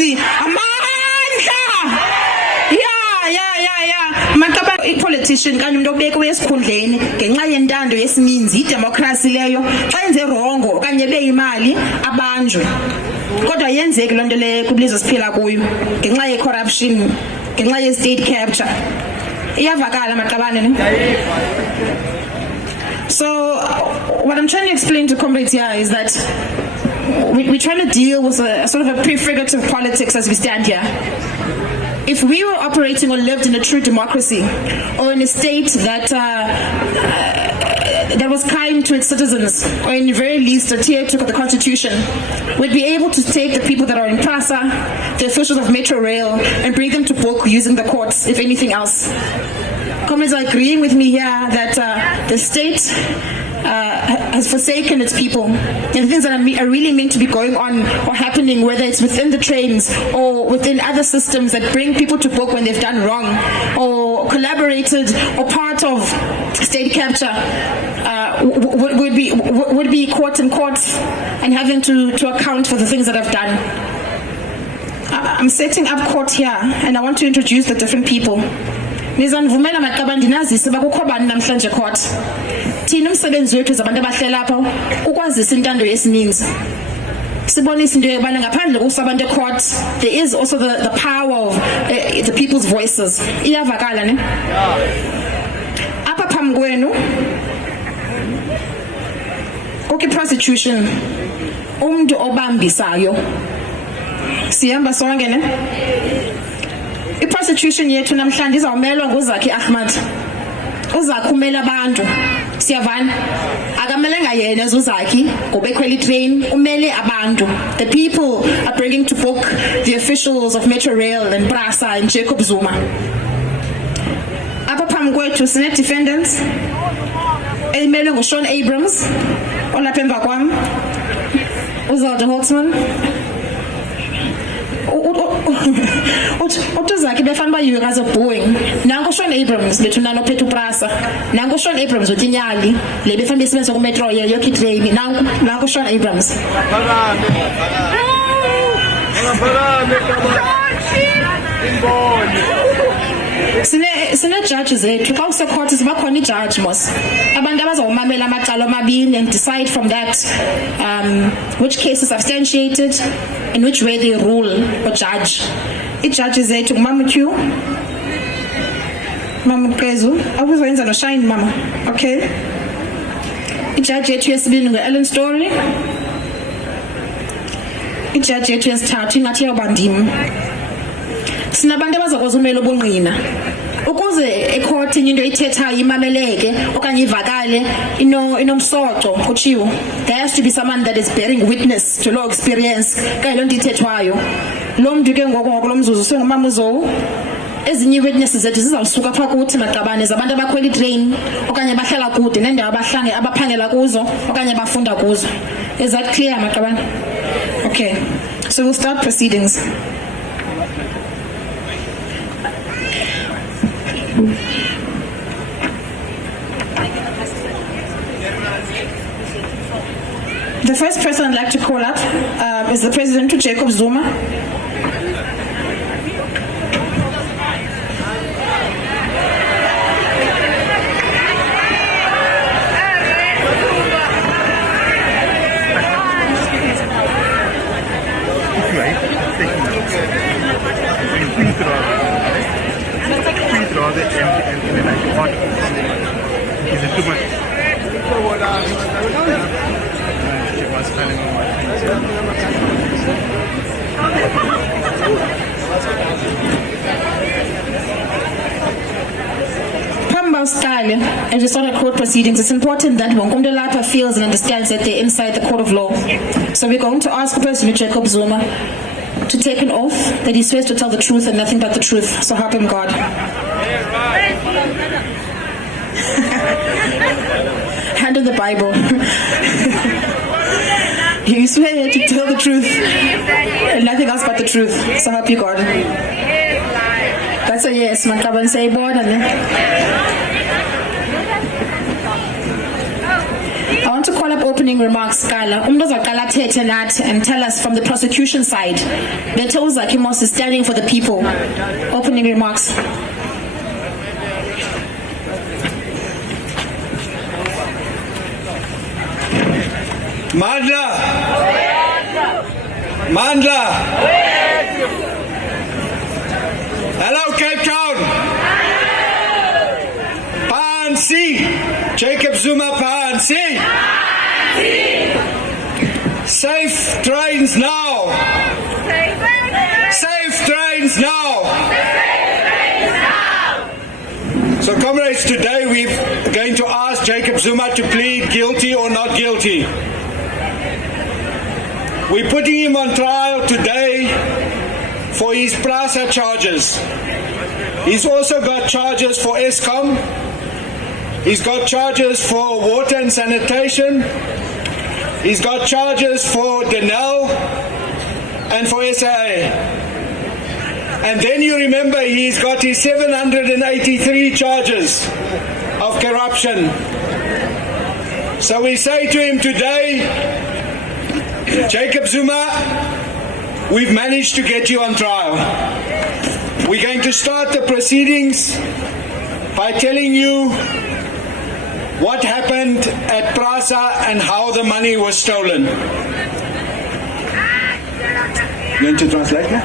democracy. Makaba i-politician kanye umuntu obekwe esikhundleni ngenxa yentando yesininzi idemocracy leyo xa yenze wrong okanye beyimali abanjwe kodwa yenzeki lonto le kublizo siphila kuyo ngenxa ye-corruption ngenxa ye-state capture iyavakala maqabane ne. So what I'm trying to explain to comrades here is that we're trying to deal with a sort of a prefigurative politics as we stand here. If we were operating or lived in a true democracy, or in a state that was kind to its citizens, or in the very least adhered to the Constitution, we'd be able to take the people that are in PRASA, the officials of Metro Rail, and bring them to book using the courts, if anything else. Comrades are agreeing with me here that the state has forsaken its people, and things that are really meant to be going on or happening, whether it's within the trains or within other systems that bring people to book when they've done wrong or collaborated or part of state capture, would be caught in courts and having to account for the things that I've done. I'm setting up court here, and I want to introduce the different people. Nizanivumela maqabane ndinazise bakukho bani namhlanje court. Thina umsebenzi wethu zabantu abahlela lapha ukwazisa intando yesininzi. Sibonisa into yobana ngaphandle kokusabantu court, there is also the power of the people's voices. Iyavakala ne? Apha phambi kwenu kukho prostitution, umuntu obambisayo. Sihamba sonke ne? I-prostitution yethu namhlanje izawumelwa nguZakhi Ahmad. uZakhi umela abantu. Siyavana? Akamelenga yena uZakhi ngoba ekhwela itrain, umele abantu. The people are bringing to book the officials of Metro Rail and PRASA and Jacob Zuma. Apha phambi kwethu sine defendants emelwe nguSean Abrams olapha emva kwam, uZalda Holtzman. Utuzakhi befana bayiwe kaze Boeing. Nango Sean Abrams bethu nano phethu PRASA. Nango Sean Abrams utinyali le befana besebenza ku Metro Rail yoki train. Nango Sean Abrams. Sine judges zethu xa use court sibakhona ijudge mos abantu abazawumamela amacala amabini and decide from that which case is substantiated and which way they rule or judge. Ijudges zethu ngumama Q, mama Mqezu, awuzoyenza no Shine mama. Okay, ijudge yethu yesibini ngu-Ellen Story, ijudge yethu yesithathu ingathi yawubandim. Sinabantu abazakwazi umelo obungqina ukuze ecourt into ithethayo imameleke okanye ivakale inomsoco kuchiwo. There has to be someone that is bearing witness to law experience kanye lonto ithethwayo. Lo muntu ke ngoko lo mzuzu sengumama uZowu, ezinye witnesses zethu zizawusuka pha kuthi maqabane zabantu abakhwela itrain okanye bahlala kude nendawo abaphangela kuzo okanye bafunda kuzo. Is that clear maqabane? Okay, so we'll start proceedings. The first person I'd like to call up is the President Jacob Zuma. Is it too much? As we start our court proceedings, it's important that Wonkumde Lapa feels and understands that they're inside the court of law. So we're going to ask President Jacob Zuma to take an oath that he swears to tell the truth and nothing but the truth. So help him God. Hand in the Bible. You swear to tell the truth and nothing else but the truth. So help you God. That's a yes. Man, come and say board and I want to call up all opening remarks qala umuntu ozaqala athethe nathi and tell us from the prosecution side. Bethe uZakhe Mosi is standing for the people. Opening remarks. Mandla. Hello, Cape Town. Pansi. Jacob Zuma Pansi. Safe trains now. Safe trains now. So, comrades, today we're going to ask Jacob Zuma to plead guilty or not guilty. We're putting him on trial today for his PRASA charges. He's also got charges for Eskom. He's got charges for water and sanitation. He's got charges for Denel and for SAA. And then you remember he's got his 783 charges of corruption. So we say to him today, Jacob Zuma, we've managed to get you on trial. We're going to start the proceedings by telling you what happened at PRASA and how the money was stolen. Going to translate now?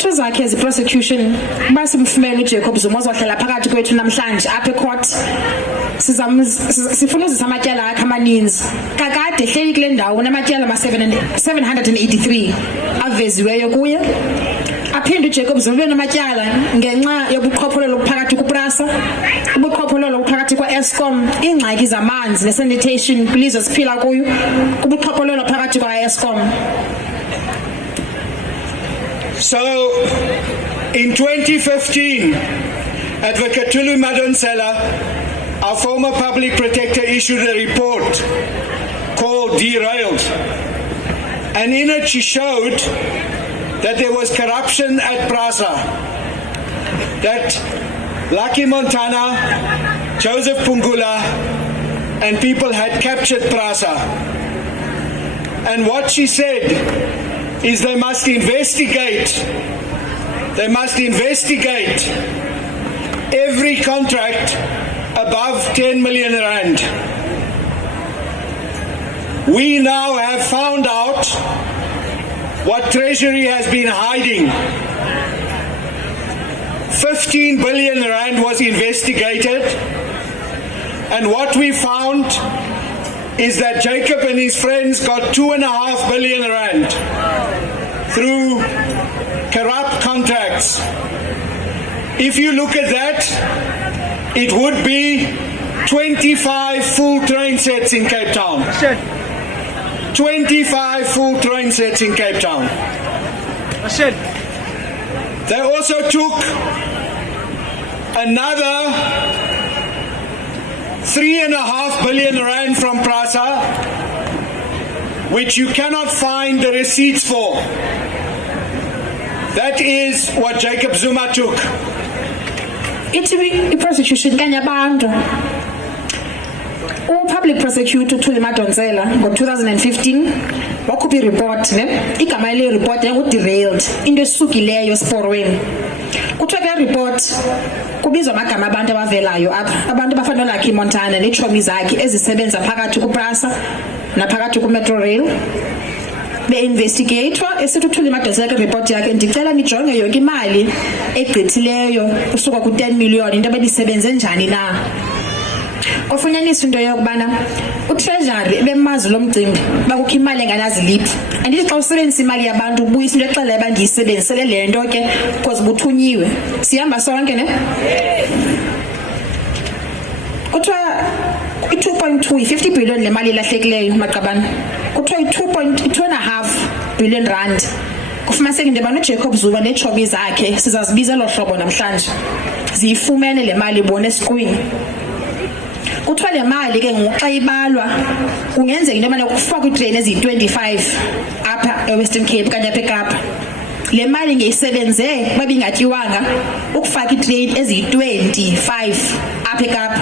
Zakhe as prosecution basimfumene Jacob Zuma ozohlala phakathi kwethu namhlanje apha ecourt sifuna uzisa amatyala akhe amaninzi kakade ehleli kule ndawo unamatyala ama-783 aveziweyo kuye aphinde uJacob Zuma namatyala ngenxa yobuqhophololo phakathi kuPRASA ubuqhophololo phakathi kwaEskom ingxaki zamanzi nesanitation kwilizwe siphila kuyo ubuqhophololo phakathi kwaEskom. So, in 2015, Advocate Tulu Madonsela, our former public protector, issued a report called Derailed. And in it she showed that there was corruption at PRASA, that Lucky Montana, Joseph Pungula, and people had captured PRASA. And what she said is they must investigate every contract above 10 million rand. We now have found out what Treasury has been hiding. 15 billion rand was investigated, and what we found is that Jacob and his friends got 2.5 billion rand through corrupt contracts. If you look at that, it would be 25 full train sets in Cape Town. 25 full train sets in Cape Town. They also took another 3.5 billion rand from PRASA, which you cannot find the receipts for. That is what Jacob Zuma took. Ithi prosecution kanye abantu. Public prosecutor Tuli Madonsela ngo-2015 wakhupha i-report igama le report yangu-derailed into esukileyo esiporweni. Kuthiwa ke report kubizwa amagama abantu abavelayo apha abantu abafana noLucky Montana neetshomi zakhe ezisebenza phakathi kuPRASA naphakathi kuMetro Rail be-investigatwa esithi uThuli Madonsela report yakhe ndicela nijonge yonke imali egqithileyo kusuka ku-10 million into abebisebenze njani na. Ofunyanisa into yokubana uTreasury bemazi lo mcimbi bakukho imali enganaziliphi andithi xa usebenzisa imali yabantu ubuyisa into exela abantu ndiyisebenzisele le nto ke because buthunyiwe sihamba sonke ne kuthiwa i-2.2 i-50 billion le mali ilahlekileyo maqabana kuthiwa i-2.5 billion rand kufumaniseka into yobana uJacob Zuma neetshomi zakhe sizazibiza elo hlobo namhlanje ziyifumene le mali bona esikwini. Kuthiwa le mali ke ngoxa ibalwa kungenzeka into yobana kufakwa iitrain eziyi-25 apha eWestern Cape kanye apha eKapa. Le mali ngeyisebenze babingatyiwanga ukufaka iitrain eziyi-25 apha eKapa.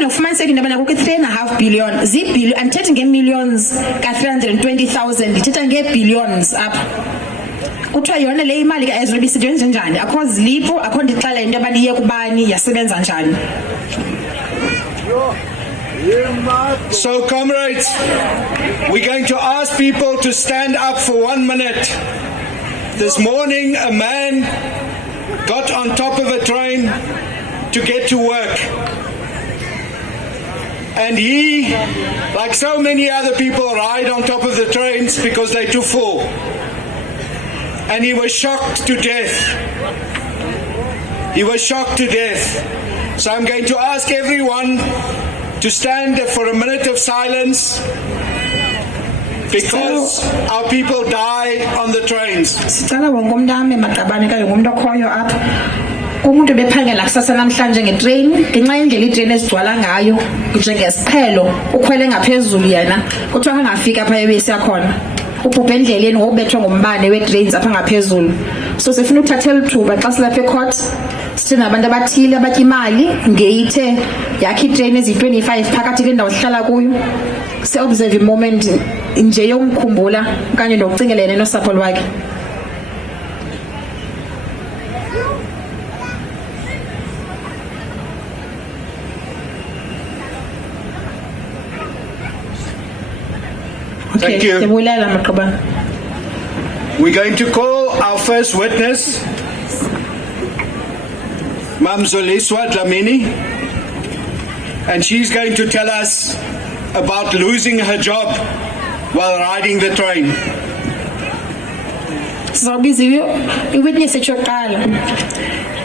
nokufumaniseka into yobana kukho 3.5 billion ziibhillion andithetha ngeemillions ka-320,000 ndithetha ngeebhillions apha kuthiwa yona le imali ka-Ezra ibisetyenziswa njani akho zilipho akho ndixela into yobana iye kubani yasebenza njani. So, comrades, we're going to ask people to stand up for 1 minute. This morning, a man got on top of a train to get to work. And he, like so many other people, ride on top of the trains because they're too full. And he was shocked to death. He was shocked to death. So I'm going to ask everyone to stand for a minute of silence because our people die on the trains. Sicela wonke umuntu ame emagqabane kanye ngumuntu okhoyo apha. Umuntu bephangela kusasa namhlanje ngetrain ngenxa yendlela itrain ezigcwala ngayo njengesiqhelo ukhwele ngaphezulu yena kuthiwa angafika apha ebese yakhona. Ubhubhe endleleni ngobethwa ngombane wetrains apha ngaphezulu. So sifuna ukuthathela ithuba xa silapha ecourt sithina abantu abathile abatya imali ngeyithe yakhe itrain ezi-25 phakathi kwendawo sihlala kuyo se-observe moment nje yomkhumbula okanye nokucingelela yena nosapho lwakhe. Thank you. We're going to call our first witness, Mam Zoliswa Dlamini, and she's going to tell us about losing her job while riding the train. So busy, witness echoqala.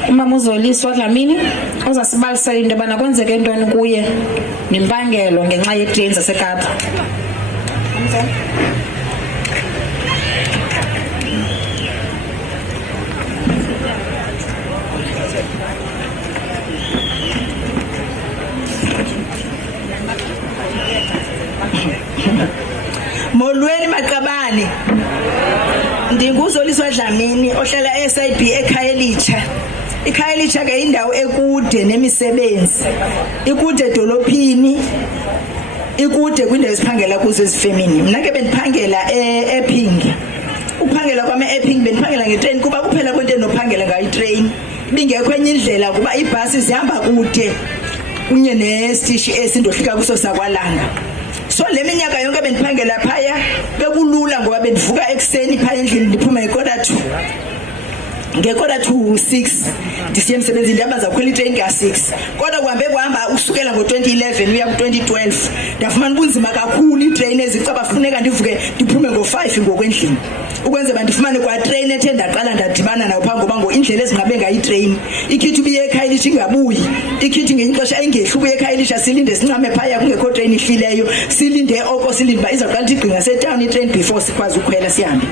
Umama uZoliswa Dlamini uzasibalisela into yobana kwenzeke ntoni kuye nempangelo ngenxa yetrain zaseKapa. Molweni maqabane ndinguZoliswa Dlamini ohlala eSIB eKhayelitsha. iKhayelitsha ke indawo ekude nemisebenzi ikude edolophini ikude kwindawo esiphangela kuzo ezifemini. Mina ke bendiphangela ePingi. Ukuphangela kwami ePingi bendiphangela ngetrain kuba kuphela kwento enophangela ngayo itrain bingekho enye indlela kuba ibhasi zihamba kude kunye nesitishi esindohlika kuso sakwalanga. So le minyaka yonke bendiphangela phaya bekulula ngoba bendivuka ekseni phaya endlini ndiphuma ngekota to 6 ndisiye emsebenzini ndiyabanza ukhwela itrain ka6 kodwa kuhambe kuhamba usukela ngo2011 uya ku2012 ndafumana ubunzima kakhulu itrain ezicaba funeka ndivuke ndiphume ngo5 ngokwendlini ukwenze bandifumane kwa train ethe ndaqala ndadibana nayo phambi ngoba indlela ezinqabe ngayo itrain ikhithi ubiye eKhayelitsha ingabuyi ikhithi ngenyixesha ingehli ubuye eKhayelitsha silinde sincame phaya kungekho train ihlileyo silinde oko silinde ba izaqala igqinga setown itrain before sikwazi ukukhwela sihambe.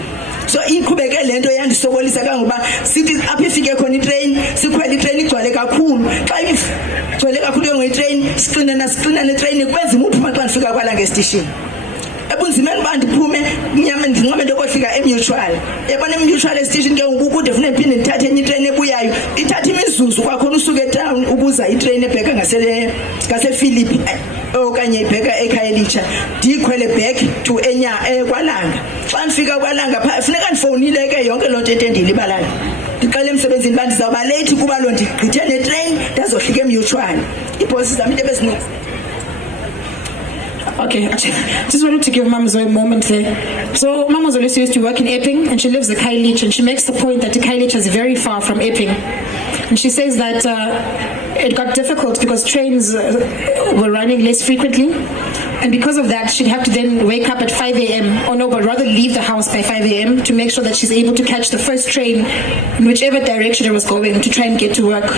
So iqhubeke lento yandisokolisa kangoba sithi apha ifike khona itrain sikhwela itrain igcwale kakhulu xa igcwale kakhulu ngetrain siqina netrain kwenza umuntu uma xa ndifika kwala ngestation ebunzimeni bandiphume nyama ndinqabe into kohlika emutual yabona emutual station ke ukude funa iphinde ndithathe enye itrain ebuyayo ithatha imizuzu kwakhona usuke etown ukuza itrain ebheka ngase-Philip okanye ibheka eKhayelitsha ndikhwele back to kwalanga xa ndifika kwalanga pha funeka ndifowunile ke yonke loo nto entendilibalayo ndiqale emsebenzini bandizawuba late kuba loo ndigqithe netrain ndazohlika emutual iibhosi zam into ebezino. Okay, I just wanted to give Mama Zoe a moment there. So Mama Zoe used to work in Epping and she lives in Khayelitsha and she makes the point that Khayelitsha is very far from Epping. And she says that it got difficult because trains were running less frequently. And because of that, she'd have to then wake up at 5 a.m. or no, but rather leave the house by 5 a.m. to make sure that she's able to catch the first train in whichever direction it was going to try and get to work.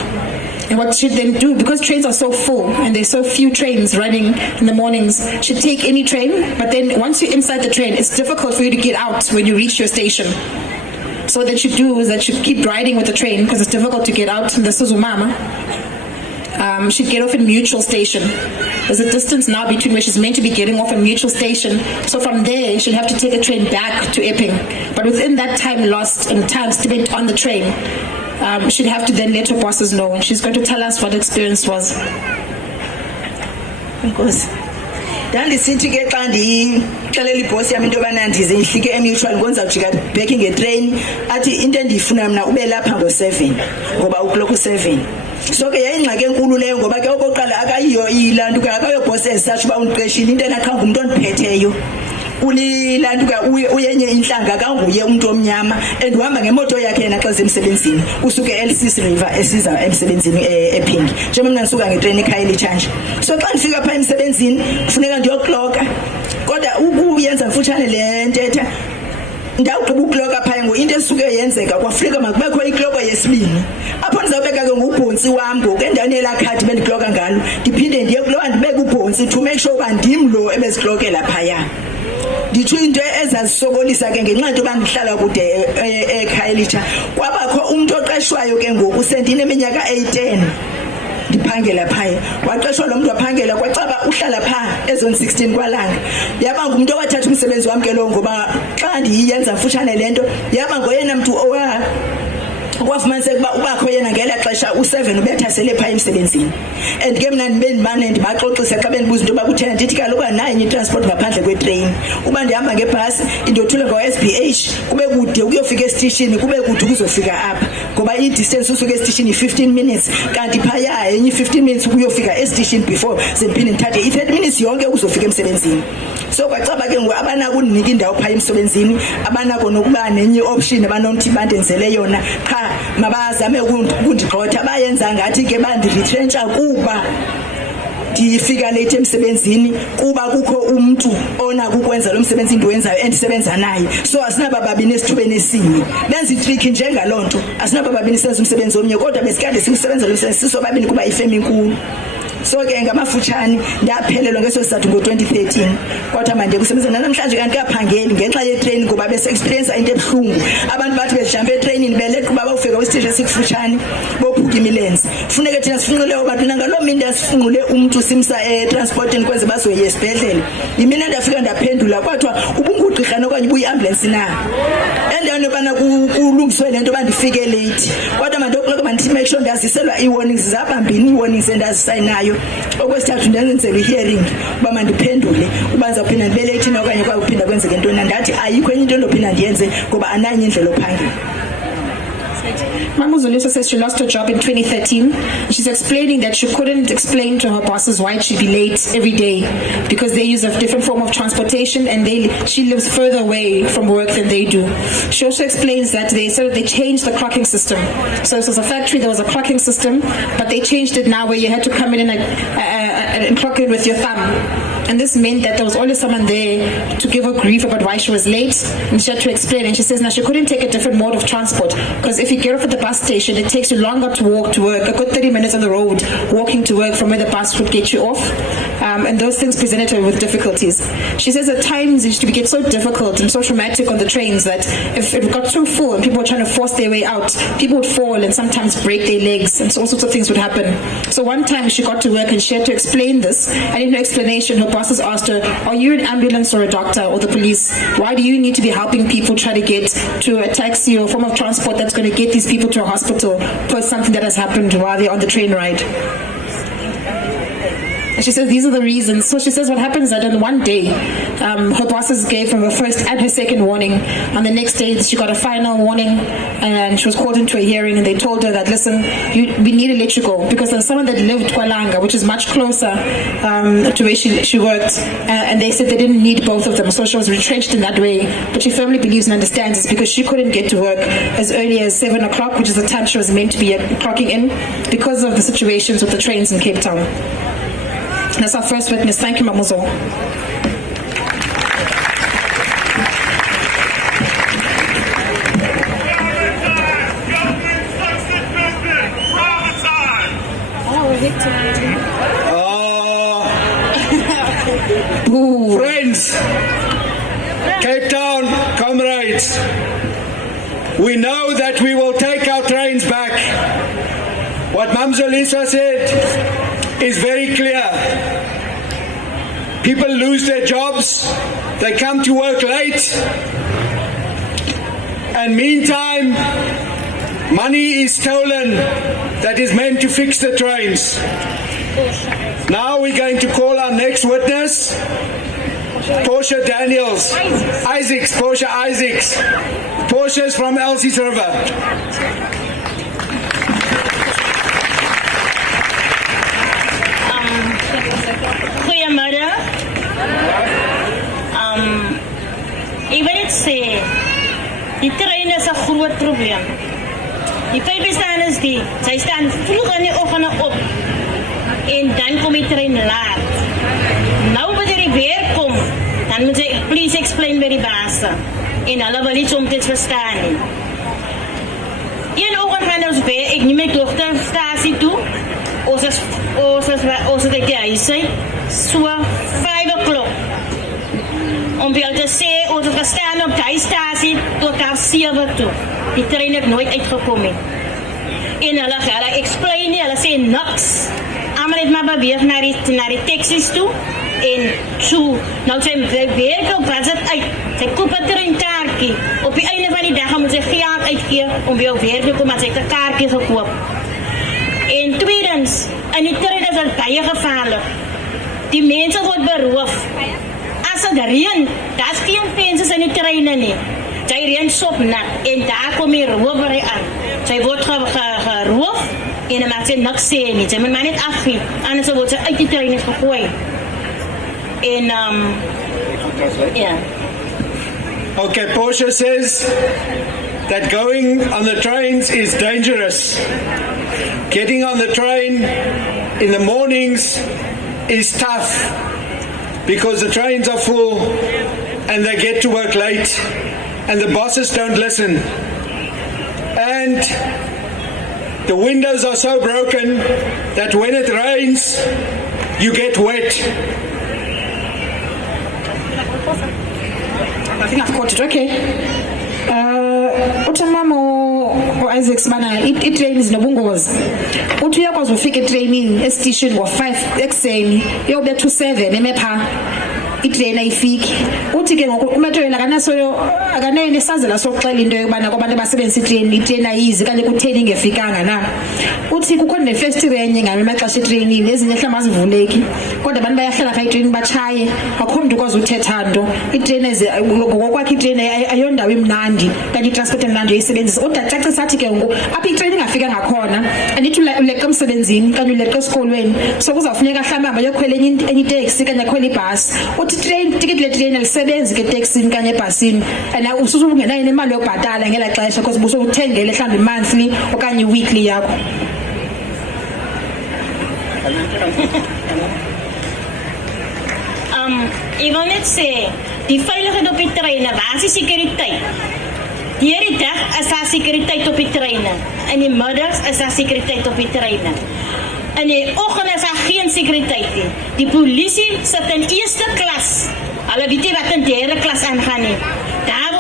And what she'd then do, because trains are so full and there's so few trains running in the mornings, she'd take any train, but then once you're inside the train, it's difficult for you to get out when you reach your station. So what she'd do is that she'd keep riding with the train because it's difficult to get out in the Suzumama. She'd get off in Mutual Station. There's a distance now between where she's meant to be getting off in Mutual Station. So from there, she'd have to take a train back to Epping. But within that time lost and time spent on the train, she'd have to then let her bosses know. And she's going to tell us what the experience was. Inkosi. Ndandisithi ke xa ndixelela ibhosi yam into yobana ndize ndihlike emutual ngozawujika back ngetrain athi into endiyifuna mna ube lapha ngo-7 ngoba ukloko 7. So ke yayingxaki enkulu leyo ngoba ke okokuqala akayiyo ilanto ke akayobhosi ezisatsho uba undiqeshile into enakha ngumntu ondiphetheyo. Ulilanto ke uyenye inhlanga kanguye umuntu omnyama and uhamba ngemoto yakhe yena xa semsebenzini usuke eLCC River esiza emsebenzini ePingi njengoba mina ngisuka ngetrain ekhaya eLitshanje. So xa ndifika pha emsebenzini kufuneka ndiyokloka kodwa ukuyenza mfutshane le ntetha ndawugqiba ukloka pha ngo into esuke yenzeka kwaFrika makubekho ikloko yesibini apho ndizawubeka ke ngubhontsi wam ngoku endaweni elakhadi bendikloka ngalo ndiphinde ndiye kulowa ndibeke ubhontsi to make sure uba ndim lo ebeziklokela phaya. Nditsho into ezazisokolisa ke ngenxa nto bandihlala kude eKhayelitsha kwabakho umuntu oqeshwayo ke ngoku sendine eminyaka 10 ndiphangela phaya waqeshwa lo muntu waphangela kwacaba uhlala pha ezone 16 kwalanga yaba ngumuntu owathatha umsebenzi wami ke lo ngoba xa ndiyenza mfutshane lento yaba ngoyena mntu kwafumaniseka uba ubakho yena ngela xesha u7 ubetha sele pha emsebenzini and ke mna ndibe ndimane ndibaxoxisa xa bendibuza into yoba kuthena ndithi kaloku nayo itransport ngaphandle kwetrain uba ndihamba ngebhasi indothule ngo-SBH kube kude ukuyofika esitishini kube kude ukuzofika apha ngoba i-distance usuke esitishini 15 minutes kanti phaya enye 15 minutes ukuyofika esitishini before sendiphinde ndithathe i-30 minutes yonke ukuzofika emsebenzini. So kwacaba ke abanako undinika indawo pha emsebenzini abanako nokuba nenye option abanomthi bandenzele yona qha mabazame ukundigxotha bayenza ngathi ke bandiretrentsha kuba ndifika late emsebenzini kuba kukho umuntu onako ukwenza lo msebenzi ndiwenzayo endisebenza naye. So asinaba babini esithubeni esinye benza itrick njengaloo nto asinaba babini senza umsebenzi omnye kodwa besikade siwusebenza lo msebenzi sisobabini kuba ifemi inkulu. So ke ngamafutshane ndaphelelwa ngeso sizathu ngo-2013 kodwa manje kusebenza namhlanje kanti kaphangeli ngenxa yetrain ngoba bese-experience into ebuhlungu abantu bathi bezijampe etrainini beleqa uba bawufika kwisiteshi esikufutshane bophuka imilenze funeke thina sifunxileyo bantwina ngaloo mini ndasifunxule umntu simsa etransportini kwenze bazoye esibhedlele yimina ndafika ndaphendula kwathiwa ubungugqirhana okanye ubuyi-ambulensi na endaweni yobana kulungiswe le nto yoba ndifike late kodwa mandokuloko mandithi make sure ndaziselwa ii-warnings zabambini ii-warnings endazisayinayo okwesithathu ndenzela i-hearing uba mandiphendule uba ndizawuphinda ndibe late na okanye kwakuphinda kwenzeke ntoni ndathi ayikho enye into endophinda ndiyenze ngoba ananye indlela ophangela. Mama Zulu says she lost her job in 2013. She's explaining that she couldn't explain to her bosses why she'd be late every day because they use a different form of transportation and she lives further away from work than they do. She also explains that they changed the clocking system. So this was a factory, there was a clocking system, but they changed it now where you had to come in and clock in with your thumb. And this meant that there was always someone there to give her grief about why she was late, and she had to explain. And she says now she couldn't take a different mode of transport because if you get off at the bus station, it takes you longer to walk to work. A good 30 minutes on the road walking to work from where the bus would get you off. And those things presented her with difficulties. She says at times it used to get so difficult and so traumatic on the trains that if it got too full and people were trying to force their way out, people would fall and sometimes break their legs, and so all sorts of things would happen. So one time she got to work and she had to explain this, and in her explanation her bosses asked her, are you an ambulance or a doctor or the police? Why do you need to be helping people try to get to a taxi or form of transport that's going to get these people to a hospital for something that has happened while they're on the train ride? And she says these are the reasons. So she says what happens is that on one day, her bosses gave her first and her second warning. On the next day, she got a final warning, and she was called into a hearing, and they told her that, listen, we need to let you go because there's someone that lived Kwalanga, which is much closer to where she worked, and they said they didn't need both of them. So she was retrenched in that way. But she firmly believes and understands it's because she couldn't get to work as early as 7 o'clock, which is the time she was meant to be clocking in, because of the situations with the trains in Cape Town. That's our first witness. Thank you, Mamuzo. Friends, Cape Town comrades, we know that we will take our trains back. What Mamzo Lisa said is very clear. People lose their jobs, they come to work late, and meantime, money is stolen that is meant to fix the trains. Now we're going to call our next witness, Portia Daniels. Portia Isaacs. Portia is from Elsie's River. Goeiemiddag. Ik wil het zeggen, die trein is een groot probleem. Die feit bestaan is die, zij staan vroeg in de ochtend op en dan komt die trein laat. Nou wanneer die weer komt, dan moet je please explain bij die baas. En hulle wil niet soms dit verstaan. Een ochtend gaan ons weer, ik neem mijn dochter statie toe. Ons is uit die huis uit, so 5 o'clock. Om wel te zeggen, ons is gestaan op de huisstatie tot aan 7 toe. Die trein heeft nooit uitgekomen. En hulle explain nie, hulle sê niks. Allemaal het maar beweeg naar die taxis toe. En zo, nou zijn werk op wat het uit. Zij koop een treinkaartje. Op het einde van die dag moet ze geld uitgeven om weer op werk te komen, maar ze heeft een kaartje gekoopt. En tweedens, in die trein is het baie gevaarlijk. Die mensen worden beroofd. Als het reën, daar is geen vensters in die treinen nie. Zij reën sopnat en daar kom die roverij aan. Zij wordt geroofd en dan maakt ze niks zien niet. Zij moet maar net afgaan, anders wordt ze uit die treinen gegooid. En yeah. Okay, Portia says that going on the trains is dangerous. Getting on the train in the mornings is tough because the trains are full and they get to work late and the bosses don't listen. And the windows are so broken that when it rains, you get wet. I think I've caught it. Okay. Utamamo Isaacs bana train is nobungozi. Uthi uyakwazi ufika etraining estation ngo5 ekseni yobe 27 emepha itrain ayifiki. Uthi ke ngoku umatrela akanene sazela sokuxela into yobana kwabantu abasebenzisa itrain ayizi kanye kutheni ingefikanga na. Uthi kukho ne festival enye ngame maxesha etraining ezinye hlamba zivuleki kodwa abantu bayahlala pha itrain bachaye akho umuntu ukwazi uthetha nto itrain ngokwakhe itrain ayondawo imnandi kanti transport emnandi uyisebenzisa udacaca sathi ke ngoku apha itrain ingafika ngakhona andithi uleqa emsebenzini kanti uleqa esikolweni so kuzawufuneka hlamba yokhwela enye itaxi kanye akhwela ibhasi uthi train ticket le train alisebenzi ke taxini kanye ebhasini and ususu ungenayo nemali yokubhatala ngela xesha because buso uthengele mhlawumbe monthly okanye weekly yakho. Ik wil net zeggen, die veiligheid op die treinen, waar is die sekuriteit? Die dag is daar sekuriteit op die treinen. In die middags is daar sekuriteit op die treinen. In die oggend is daar geen sekuriteit nie. Die polisie sit in eerste klas. Hulle weet nie wat in derde klas aangaan nie. Daar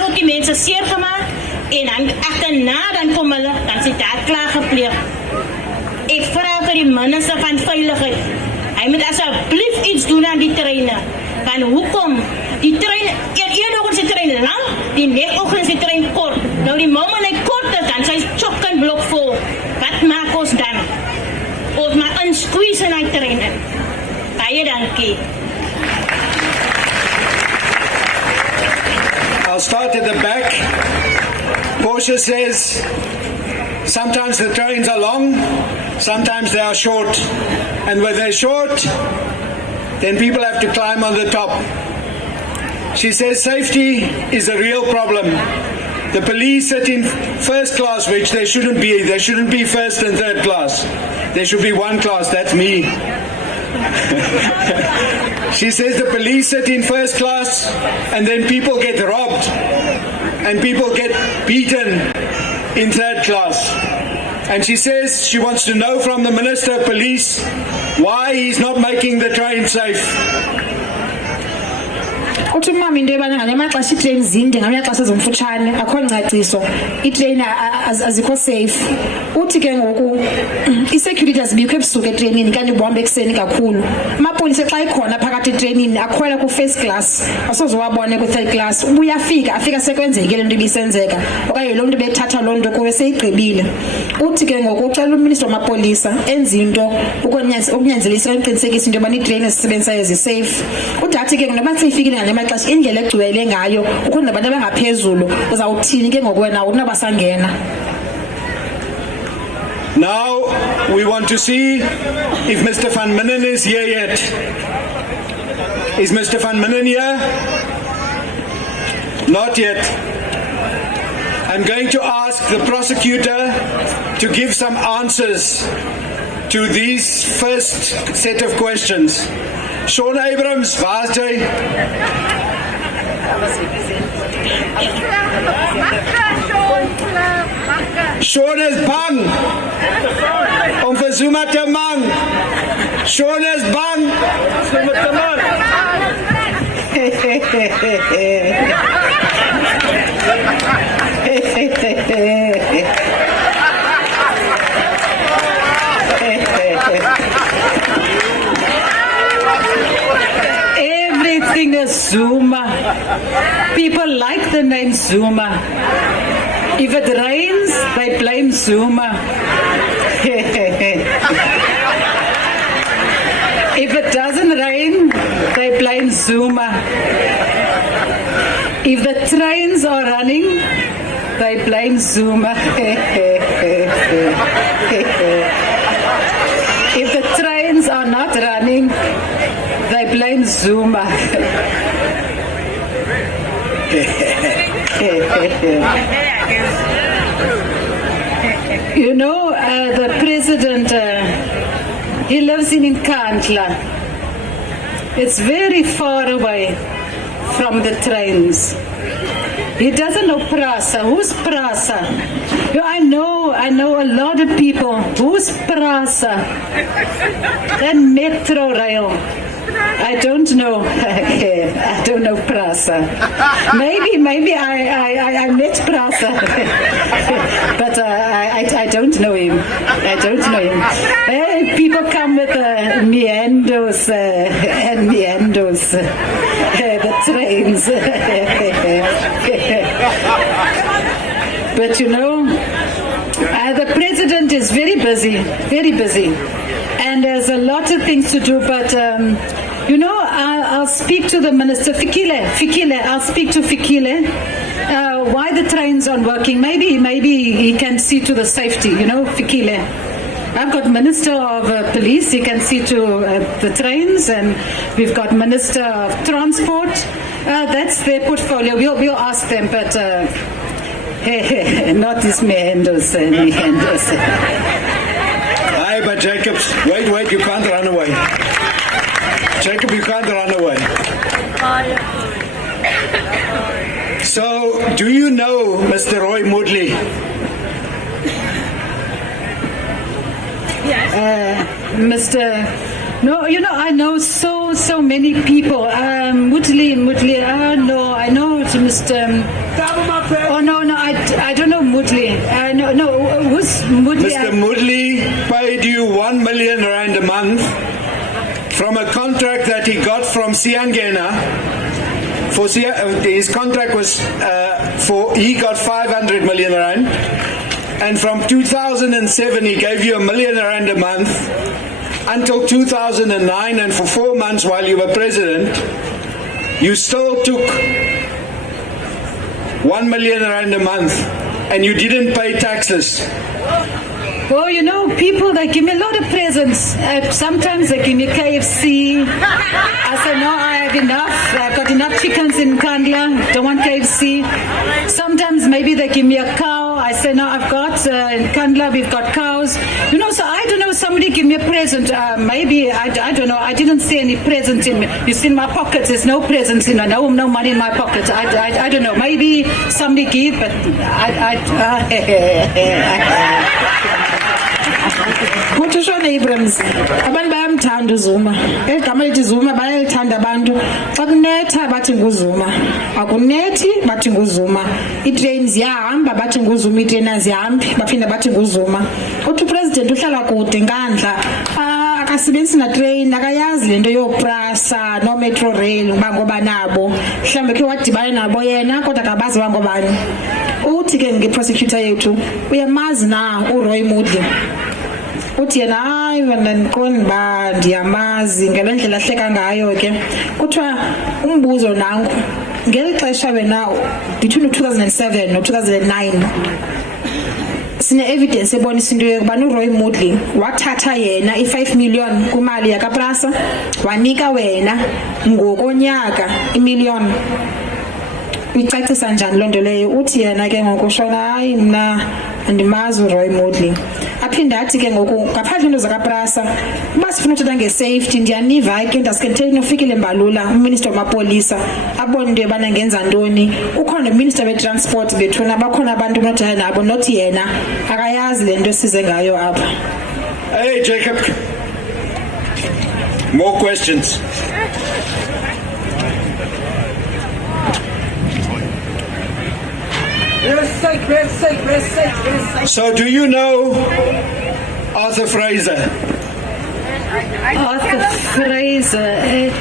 word die mense seer gemaak en dan agterna dan kom hulle, dan sit daar klaar gepleeg. Ik vraag vir die minister van veiligheid. Hij moet alsjeblieft iets doen aan die treinen. Van hoekom? Die trein, een ochtend is die trein lang, die nek ochtend is die trein kort. Nou die moment hij kort is, dan zijn chokken blok vol. Wat maakt ons dan? Ons maar een squeeze naar die treinen. Baie dankie. I'll start at the back. Portia says, sometimes the trains are long, sometimes they are short. And when they're short, then people have to climb on the top. She says safety is a real problem. The police sit in first class, which they shouldn't be. They shouldn't be first and third class. There should be one class, that's me. She says the police sit in first class and then people get robbed and people get beaten in third class. And she says she wants to know from the Minister of Police why he's not making the train safe. Uthi mama into ebana ngale maxesha itrain zinde ngamanye amaxesha ezomfutshane akho ngcaciso itrain azikho safe uthi ke ngoku i-security azibikho ebusuku etreyinini kanti ubuhamba ekuseni kakhulu. Amapolisa xa ikhona phakathi etreyinini akhwela ku-first class asoze wabone ku-third class. Ubuya afika sekwenzekile lento ibisenzeka okanye loo nto bethatha loo nto kuwe seyigqibile. Uthi ke ngoku ucela uminister wamapolisa enze into ukunyanzelisa uqinisekisa into yobana iitreyini ezisebenzisayo zisafe. Udathi ke noba seyifikile ngale maxesha indlela egcwele ngayo ukho nabantu abangaphezulu uzawuthini ke ngoku wena unabasangena. Now we want to see if Mr. Van Minnen is here yet. Is Mr. Van Minnen here? Not yet. I'm going to ask the prosecutor to give some answers to these first set of questions. Sean Abrams, waar's jy? Sean is bang om vir Zuma te mang. Sean is bang Zuma te mang. Everything is Zuma. People like the name Zuma. If it rains, they blame Zuma. If it doesn't rain, they blame Zuma. If the trains are running, they blame Zuma. If the trains are not running, they blame Zuma. You know, the president, he lives in Nkandla. It's very far away from the trains. He doesn't know Prasa. Who's Prasa? I know a lot of people. Who's Prasa? Then Metro Rail. I don't know. I don't know Prasa. Maybe I met Prasa, but I don't know him. I don't know him. People come with meanders and meanders, the trains. But you know, the president is very busy, and there's a lot of things to do. But you know, I'll speak to the minister, Fikile. I'll speak to Fikile. Why the trains aren't working? Maybe he can see to the safety. You know, Fikile. I've got Minister of Police. He can see to the trains, and we've got Minister of Transport. That's their portfolio. We'll ask them, but not these meanders. Aye, but Jacob, wait, you can't run away. Jacob, you can't run away. So, do you know Mr. Roy Moodley? No, you know, I know so many people. Moodley, no, I know Mr. Oh, no, I don't know Moodley. No, who's Moodley? Mr. Moodley paid you R1 million a month from a contract that he got from Siangena. His contract was he got 500 million rand, and from 2007 he gave you R1 million a month until 2009, and for 4 months while you were president, you still took R1 million a month, and you didn't pay taxes. Well, you know, people, they give me a lot of presents. Sometimes they give me KFC. I say, no, I have enough. I've got enough chickens in Nkandla. Don't want KFC. Sometimes maybe they give me a cow. I say, no, I've got, in Nkandla, we've got cows. You know, so I don't know, somebody give me a present. Maybe, I don't know, I didn't see any present in me. You see in my pockets, there's no presents in me. No money in my pocket. I don't know. Maybe somebody give, but Uthi Shona Abrams abantu bayamthanda uZuma. Igama lithi Zuma bayalithanda abantu. Xa kunetha bathi nguZuma. Akunethi bathi nguZuma. Itrains ziyahamba bathi nguZuma, itrainers zihambi baphinda bathi nguZuma. Uthi upresident uhlala kude ngandla. Akasebenzisi na train, akayazi lento yoprasa no metro rail ngoba nabo. Mhlambe ke wadibana nabo yena kodwa akabazi wangobani. Uthi ke ngeprosecutor yethu uyamazi na uRoy Moodley. Uthi yena hayi wena nikoni ba ndiyamazi ngelendlela ahleka ngayo ke. Kuthiwa umbuzo nanku ngelixesha wena between 2007 no 2009 sine evidence ebonisa into yokuba uRoy Moodley wathatha yena i5 million kumali yakaPrasa wanika wena ngokonyaka imillion. Icacisa njani lonto leyo? Uthi yena ke ngokushona hayi mina andimazi uRoy Moodley. Aphinda athi ke ngoku ngaphandle into zakaPrasa uba sifuna uthetha nge-safety ndiyaniva ke ndaske ndithele nofikile Mbalula uminister wamapolisa abone into yobana ngenza ntoni. Ukhona nominister we-transport bethuna bakhona abantu unodala nabo nothi yena akayazi le nto esize ngayo apha. Hey Jacob, more questions. So do you know Arthur Fraser? Arthur Fraser.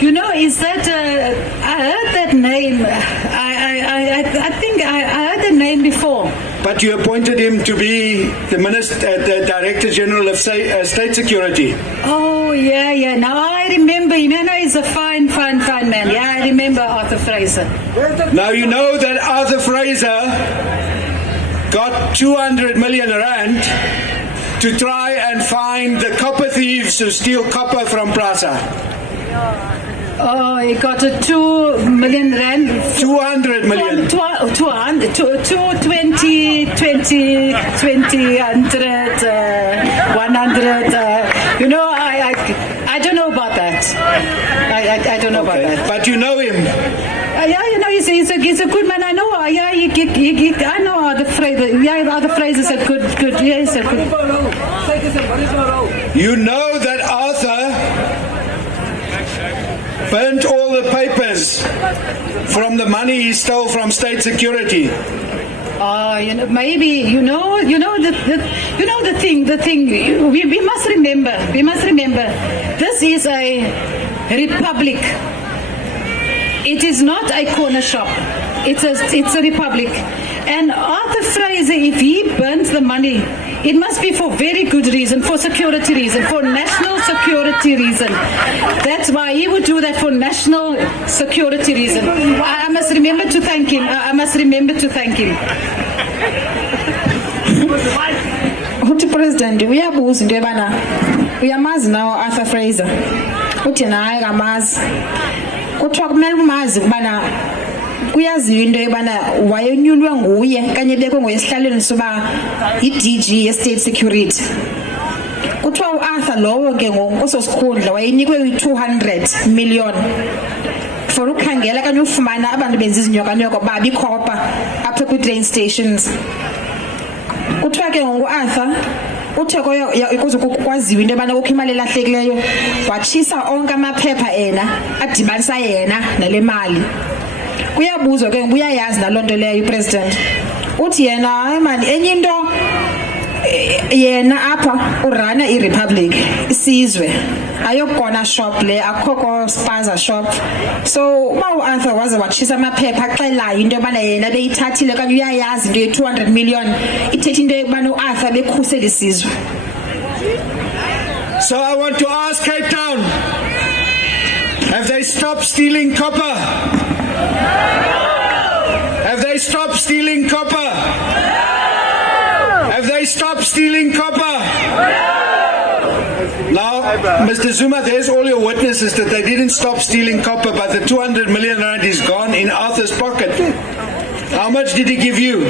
You know, is that I heard that name. I think I heard the name before. But you appointed him to be the the Director General of State Security. Oh yeah. Now I remember him. You know, he's a fine man. Yeah, I remember Arthur Fraser. Now you know that Arthur Fraser got 200 million rand to try and find the copper thieves who steal copper from Prasa. Oh, he got a 2 million rand. 200 million. 220, 100, 100. You know, I don't know about that. I don't know about that. But you know him. Yeah, you know, he's a good man. I know. Yeah, I know Arthur Fraser. Yeah, Arthur Fraser's a good. Yeah, he's a good. You know that Arthur burnt all the papers from the money he stole from State Security. You know, maybe you know the thing. We must remember. This is a republic. It is not a corner shop. It's a republic. And Arthur Fraser, if he burns the money, it must be for very good reason, for security reason, for national security reason. That's why he would do that, for national security reason. I must remember to thank him. Uthi President uyabuza into yebana uyamazi nawo Arthur Fraser. Uthi naye akamazi. Kuthiwa kumele umazi kubana kuyaziwa into yebana wayenyulwe nguye kanye bekwe ngoyesihlalweni soba i-DG ye-State Security. Kuthiwa uArthur lowo ke ngososikhundla wayenikwe i200 million for ukhangela kanye ufumana abantu benza izinyokanyoko babikhopa apha kwi-train stations. Kuthiwa ke ngokuArthur uthe ukuze kwaziwe into yobana kukho imali elahlekileyo watshisa onke amaphepha ena adibanisa yena nale mali. Kuyabuzwa ke ubuyayazi naloo nto leyo upresident. Uthi yena hayi mani enye into yena apha urana iRepublic isizwe ayokona shop le akhoko spaza shop. So uma uArthur waze watshisa amaphepha axelayo into yobana yena beyithathile kanye uyayazi into ye200 million ithethe into yobana uArthur bekhusela isizwe. So I want to ask Cape Town, have they stopped stealing copper? Have they stopped stealing copper? Have they stopped stealing copper? Now, Mr. Zuma, there's all your witnesses that they didn't stop stealing copper, but the 200 million rand is gone in Arthur's pocket. How much did he give you?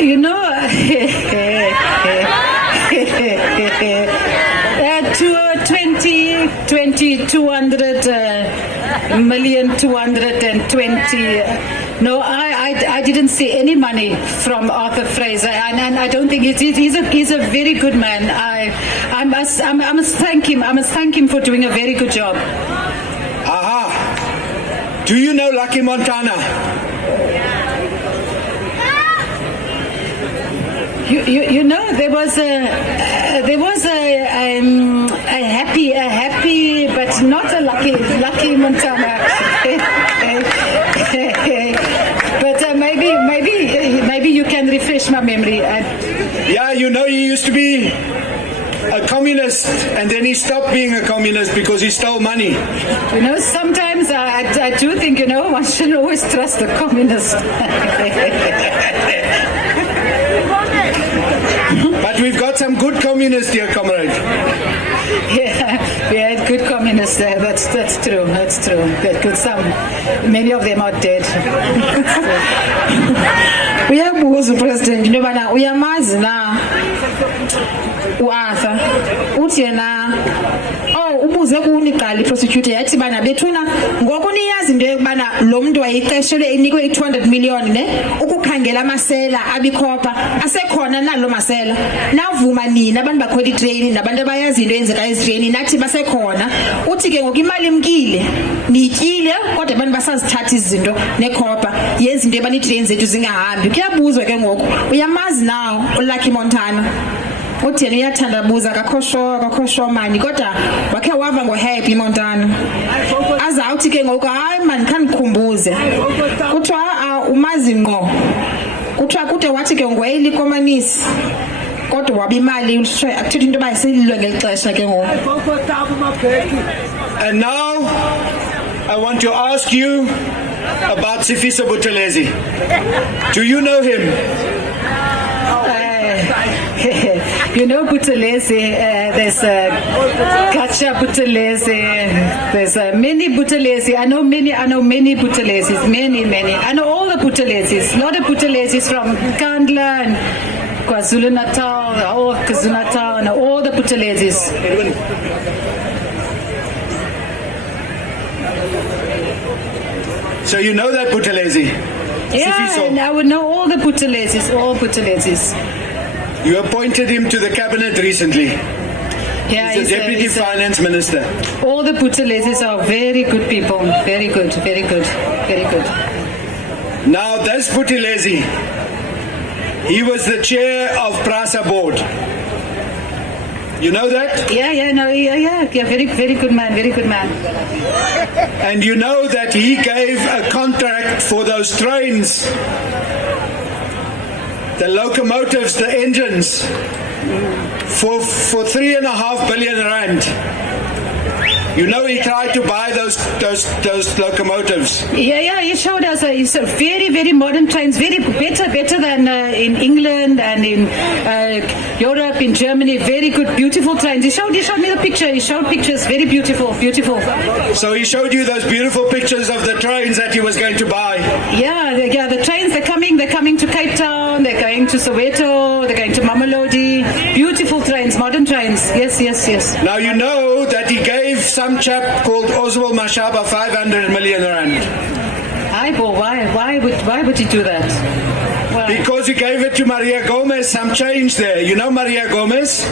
You know, 200 million, 220. No, I didn't see any money from Arthur Fraser, and I don't think he's a very good man. I must thank him. I must thank him for doing a very good job. Aha. Do you know Lucky Montana? You know, there was a happy, but not a lucky Montana. But maybe you can refresh my memory. Yeah, you know, he used to be a communist, and then he stopped being a communist because he stole money. You know, sometimes I do think, you know, one shouldn't always trust a communist. But we've got some good communists here, comrade. Yeah, we had good communists there. That's true. That's true. We had good some. Many of them are dead. Uyabuza upresident into yobana uyamazi na uArthur uthi yena ubuze kuni iqala iprosecutor yathi bana bethuna ngoku niyazi into yokubana lo muntu wayiqeshelwe inikwe i200 million ne ukukhangela amasela abikhopha asekhona nalo masela navuma nina abantu bakhwela itrain nabantu abayazi into yenzeka ezitrain nathi basekhona uthi ke ngoku imali imkile nityile kodwa abantu basazithatha izinto nekhopha yenza into ebani itrain zethu zingahambi kuyabuzwa ke ngoku uyamazi nawo uLucky Montana uthi yena uyathandabuza akakho sure mani kodwa wakhe wava ngoHappy Montana azawuthi ke ngoku hayi man khandikhumbuze kuthiwa umazi ngqo kuthiwa kude wathi ke ngoyeli komanisi kodwa wabe imali akuthiwa into bayisiyilwe ngelixesha ke ngoku. And now I want to ask you about Sifiso Buthelezi. Do you know him? You know Buthelezi, there's Kacha Buthelezi, there's many Buthelezi. I know many Buthelezis, many. I know all the Buthelezis, a lot of Buthelezis from Kandla and KwaZulu-Natal, all of KwaZulu-Natal, and all the Buthelezis. So you know that Buthelezi? Yeah, Sifiso. and I would know all the Buthelezis, all Buthelezis. You appointed him to the cabinet recently. Yeah, He's the deputy finance minister. All the Buthelezis are very good people. Very good. Now, this Buthelezi, he was the chair of PRASA board. You know that? Yeah. Very good man. And you know that he gave a contract for those trains, the locomotives, the engines, for 3.5 billion rand. You know he tried to buy those locomotives. Yeah, he showed us it's a very modern trains, better than in England and in Europe, in Germany. Very good, beautiful trains. He showed me the picture. He showed pictures, very beautiful. So he showed you those beautiful pictures of the trains that he was going to buy. Yeah, the trains. They're coming to Cape Town. They're going to Soweto. They're going to Mamelodi. Beautiful trains, modern trains. Yes. Now you know that he gave some chap called Oswald Mashaba 500 million rand. Why would he do that? Why? Because he gave it to Maria Gomez, some change there. You know Maria Gomez?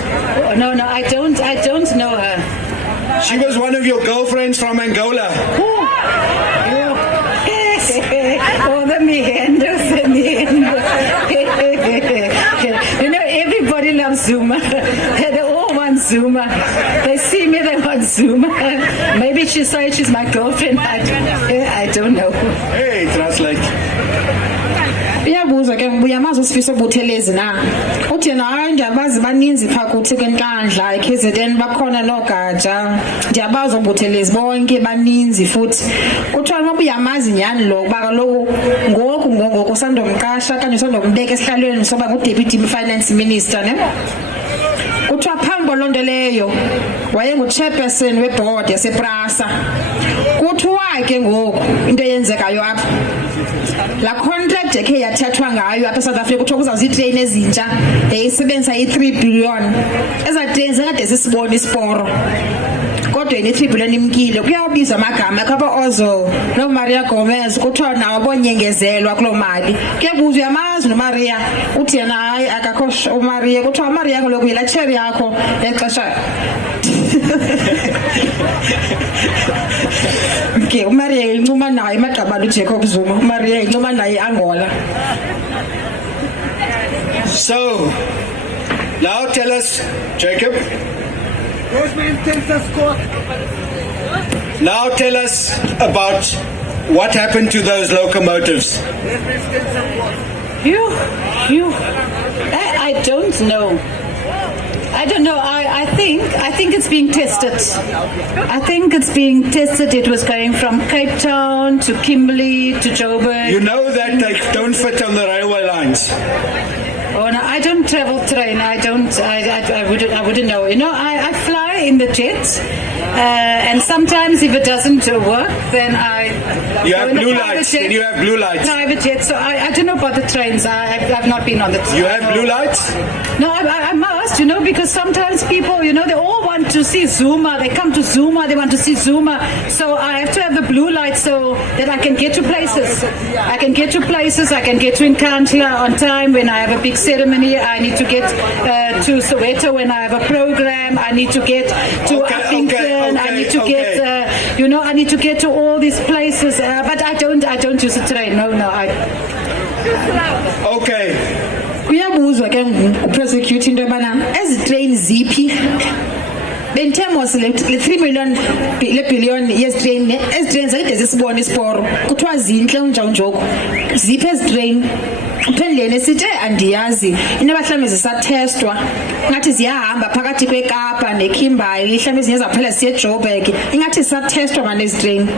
No, I don't know her. She was one of your girlfriends from Angola. The meanders. You know, everybody loves Zuma. They all want Zuma. They see me, they want Zuma. Maybe she said she's my girlfriend. I don't know. Hey, translate. Uyabuza ke uyamazi uSifiso Buthelezi na uthi yena hayi ndiyabazi baninzi pha kuthi kwenkandla eKZN bakhona nogatsha ndiyabazi uButhelezi bonke baninzi futhi kuthiwa ngoba uyamazi nyani lo kuba kaloku ngoku sandomqasha kanye sandombeka esihlalweni soba nguDeputy Finance Minister ne kuthiwa phambi kolonto leyo wayengu-chairperson weboard yasePrasa kuthiwa ke ngoku into eyenzekayo apha la contract ekhe yathathwa ngayo apha eSouth Africa kuthiwa kuzawuza iitrain ezintsha yayisebenzisa i3 billion eza train zingade sisibone isiporo kodwa yena 3 billion imkile kuyabizwa amagama kaba Ozo no Maria Gomez kuthiwa nawo bonyengezelwa kulo mali kuyabuzwa yamazi no Maria uthi yena hayi akakho uMaria kuthiwa Maria ngaloku yela chair yakho exesha okay uMaria incuma naye emagqabala uJacob Zuma uMaria incuma naye Angola. So now tell us, Jacob. Now tell us about what happened to those locomotives. I don't know. I don't know. I think it's being tested. I think it's being tested. It was going from Cape Town to Kimberley to Joburg. You know that they don't fit on the railway lines. Oh no, I don't travel train. I wouldn't know. You know, I fly in the jet, and sometimes if it doesn't work, then you have blue lights. Then you have blue lights. Private jet. So I don't know about the trains. I've not been on the train. You have blue lights? No, I must. You know, because sometimes people, you know, they all want to see Zuma. They come to Zuma. They want to see Zuma. So I have to have the blue light so that I can get to places. I can get to places. I can get to Nkandla on time when I have a big ceremony. I need to get to Soweto when I have a program. I need to get to Uppington. I need to get, you know, I need to get to all these places. But I don't use a train. No. Okay. Kuyabuzwa ke prosecute into yobana ezi train ziphi benthemos le 3 million le billion yes train ezi train zayide zisibona isiporo kuthiwa zinhle unjawunjoku ziphi ezi train uphendlene sithi andiyazi inabahlambe zisatestwa ngathi ziyahamba phakathi kweKapa neKimberley ihlambe ezinye zaphela siye Joburg ingathi sisatestwa manje ezi train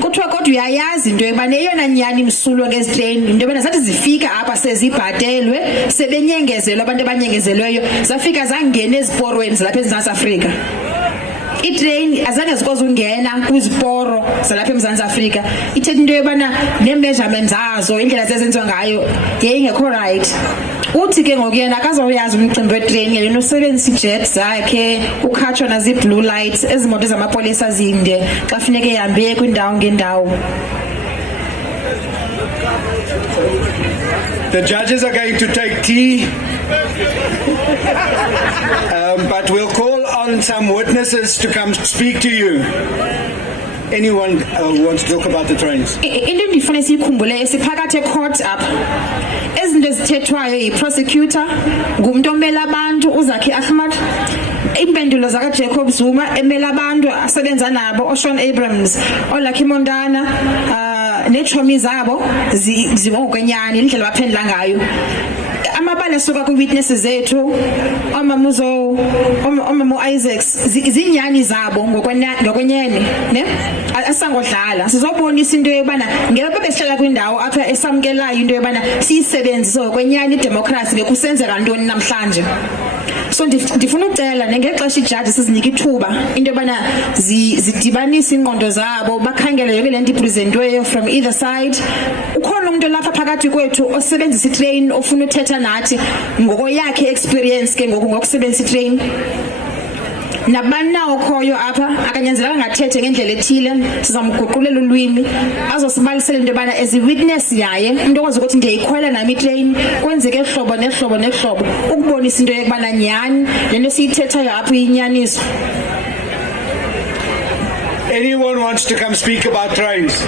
kuthiwa kodwa uyayazi into yobana eyona nyani imsulwa ngezitrain into yobana zathi zifika apha sezibhatelwe sebenyengezelwe abantu abanyengezelweyo zafika zangena eziporweni zalapha eMzantsi Afrika itrain azange zikwazi ungena kwiziporo zalapha eMzantsi Afrika ithethe into yobana nemeasurements zazo indlela zezenziwa ngayo yayingekho right uthi ke ngokuyena akazoyazi umcimbi wetrain yena usebenzisa jet zakhe ukhatshwa nazi blue lights ezimoto zamapolisa zinde xa funeke ehambe kwindawo ngendawo. The judges are going to take tea, but we'll call on some witnesses to come speak to you. Anyone who wants to talk about the trains? Into endifuna siyikhumbule siphakathi ecourt apha ezinto ezithethwayo yiprosecutor ngumuntu omele abantu uZakhi Ahmad impendulo zaka Jacob Zuma emele abantu asebenza nabo oShawn Abrams oLucky Montana nechomi zabo zibokwenyani indlela baphendla ngayo amabala suka ku witnesses zethu amamuzo omamu Isaacs zinyani zabo ngokwenyene ne asangodlala sizobonisa into yobana ngeke besihlala kwindawo apha esamkelayo into yobana siyisebenzise ngokwenyani idemocracy bekusenzeka ntoni namhlanje. So ndifuna ucela ngexesha ijudge sizinika ithuba into yobana zidibanisa ingqondo zabo bakhangele yonke lento ipresentweyo from either side. Ukhona umuntu lapha phakathi kwethu osebenzisa itrain ofuna uthetha nathi ngokoyakhe experience ke ngokusebenzisa itrain. Nabana okhoyo apha akanyanzelanga ngathethe ngendlela ethile sizamguqulela ulwimi azosibalisela into yobana as a witness yaye into okwazi ukuthi ndiyikhwela nami itrain kwenzeke ehlobo nehlobo ukubonisa into yokubana nyani lento siyithethayo apha inyaniso. Anyone wants to come speak about trains?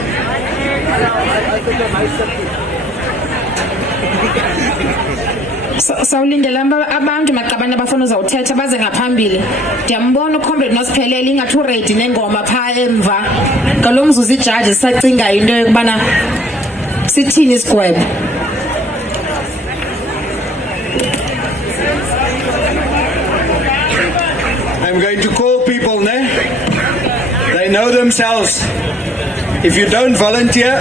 Sawulindela abantu maqabana abafuna uzawuthetha baze ngaphambili. Ndiyambona uComrade Nosiphelele ingathi uready nengoma pha emva. Ngalomzuzu ijudge sacinga into yokubana sithini isigwebo. I'm going to call people, ne? They know themselves. If you don't volunteer,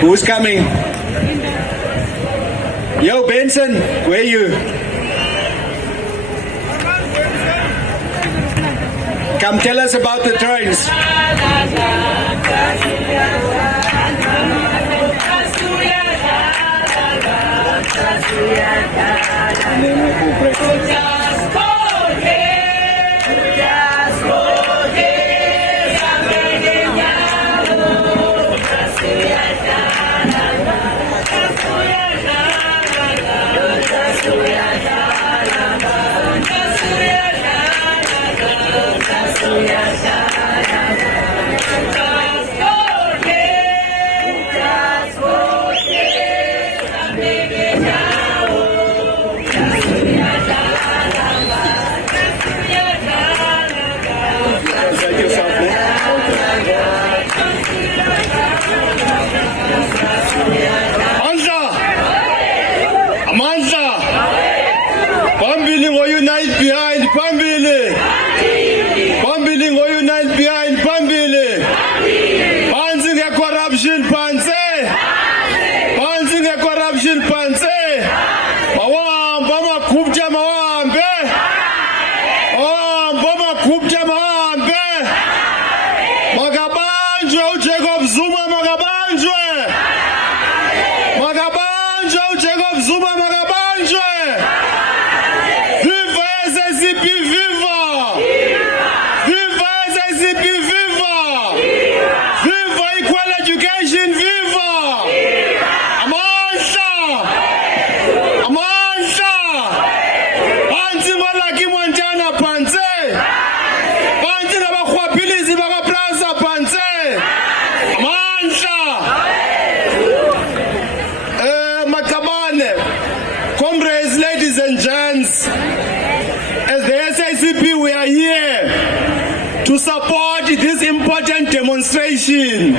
who's coming? Yo, Benson, where are you? Come tell us about the trains. corruption panse. Panse nge corruption panse. Mawamba makubja mawambe. Mawamba makubja mawambe. Magabanjwe Jacob Zuma magabanjwe. Magabanjwe Jacob Zuma magabanjwe. Viva SSCP viva. Viva SSCP viva. Viva equal education viva. Amandla. Amandla. Phansi malaki Montana phansi. Phansi ngabakhwaphilizi bakaplaza phansi. Amandla. Makabane. Comrades, ladies and gents, as the SACP we are here to support this important demonstration.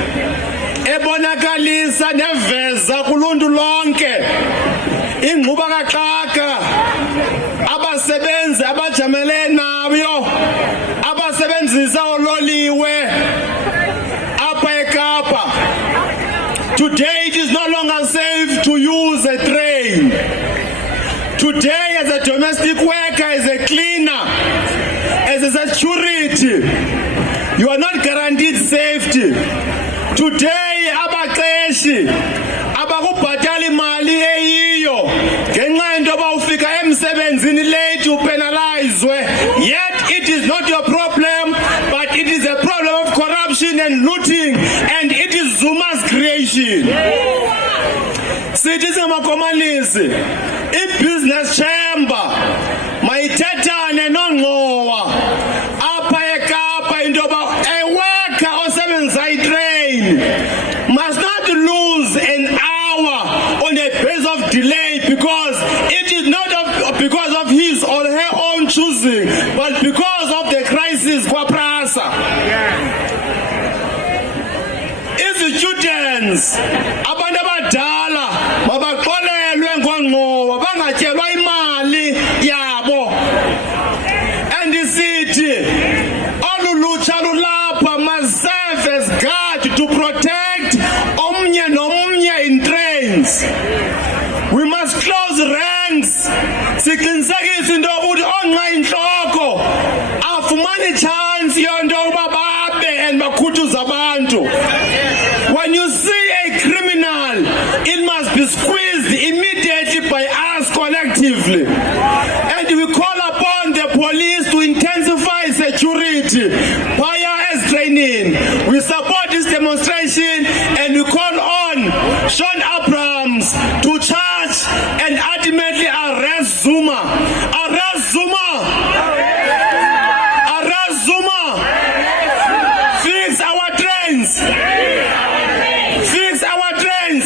Ebonakalisa neveza kuluntu lonke ingquba kaxaka abasebenzi abajamele nabo abasebenzisa ololiwe apha eKapa. Today it is no longer safe to use a train. Today, as a domestic worker, as a cleaner, as a security, you are not guaranteed safety. Today, abaqeshi abakubhatala imali eyiyo ngenxa into yoba ufika emsebenzini late upenalizwe. Yet it is not your problem, but it is a problem of corruption and looting, and it is Zuma's creation. Sithi singamakomanisi i-business chamber mayithethane noNgqowa apha eKapa into yoba a worker osebenzisa itrain must not lose an hour on a base of delay, because it is not because of his or her own choosing, but because of the crisis kwaPrasa. Students, abantu abadala mabaxolelwe ngoNgqowa bangatyelwa imali yabo. And isithi olulutsha lulapha must serve as guard to protect omnye nomnye in trains. We must close ranks. Siqinisekise into yokuthi onqa inhloko afumane chance yonto yokuba babe and bakhuthuza abantu. When you see a criminal, it must be squeezed immediately by us collectively. And we call upon the police to intensify security via as training. We support this demonstration and we call on Sean Abrams to charge and ultimately arrest Zuma. Arrest Zuma! Arrest Zuma! Fix our trains! Fix our trains!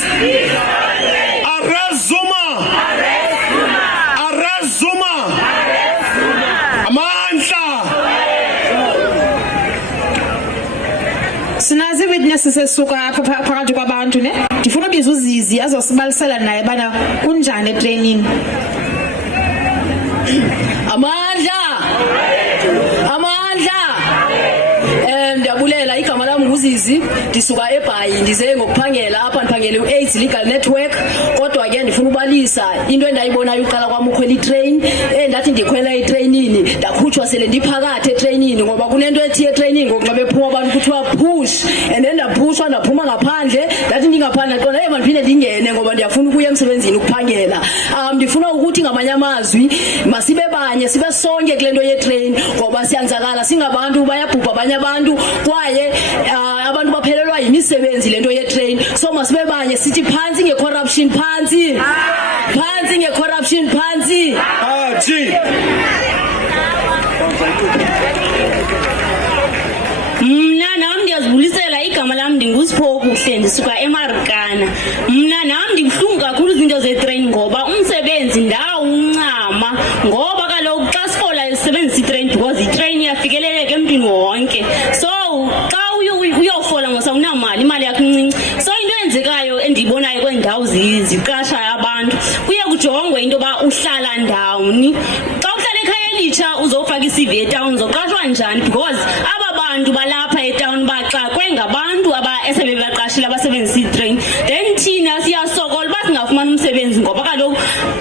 Arrest Zuma! Arrest Zuma! Amandla! Sinazi witnesses esuka apha phakathi kwabantu ne. Ndifuna ubiza uZizi azosibalisela naye bana kunjani etrainini. Amandla! Amandla! Ndiyabulela igama lami nguZizi, ndisuka eBhayi ndize ngokuphangela apha ndiphangele u-AIDS Legal Network. Kodwa ke ndifuna ubalisa into endayibonayo uqala kwami ukhwela itrain endathi ndikhwela itrainini ndakhutshwa sele ndiphakathi etrainini ngoba kunento ethi etrainini ngokunxa bephuma abantu kuthiwa push, and then ndaphushwa ndaphuma ngaphandle ndathi ndingaphandle qona hey mandiphinde ndingene ngoba ndiyafuna ukuya emsebenzini ukuphangela. Ndifuna ukuthi ngamanye amazwi masibe banye sibe sonke kule nto yetrain ngoba siyanzakala singabantu bayabhubha abanye abantu kwaye abantu baphelelwa yimisebenzi lento yetrain. So masibe banye sithi phansi ngecorruption phansi. Phansi ngecorruption phansi. G. Mna nami ndiyazibulisela igama lami ndingusipho kuhle ndisuka eMarikana. Mna nami ndibuhlungu kakhulu izinto zetrain ngoba umsebenzi ndawuncama ngoba kaloku xa sifola isebenzisa itrain because itrain iyafikeleleka emntwini wonke. So xa uyofola ngosawunamali imali yakho incinci. So into enzekayo endiyibonayo kwendawo ziqasha abantu kuye kujongwe into yoba uhlala ndawuni. Xa uhlala ekhaya elitsha uzofaka iCV etown uzoqashwa njani because aba bantu balapha etown baxakwe ngabantu esebebaqashile kakhulu abasebenzisa itrain then thina siyasokola basingafumana umsebenzi ngoba kaloku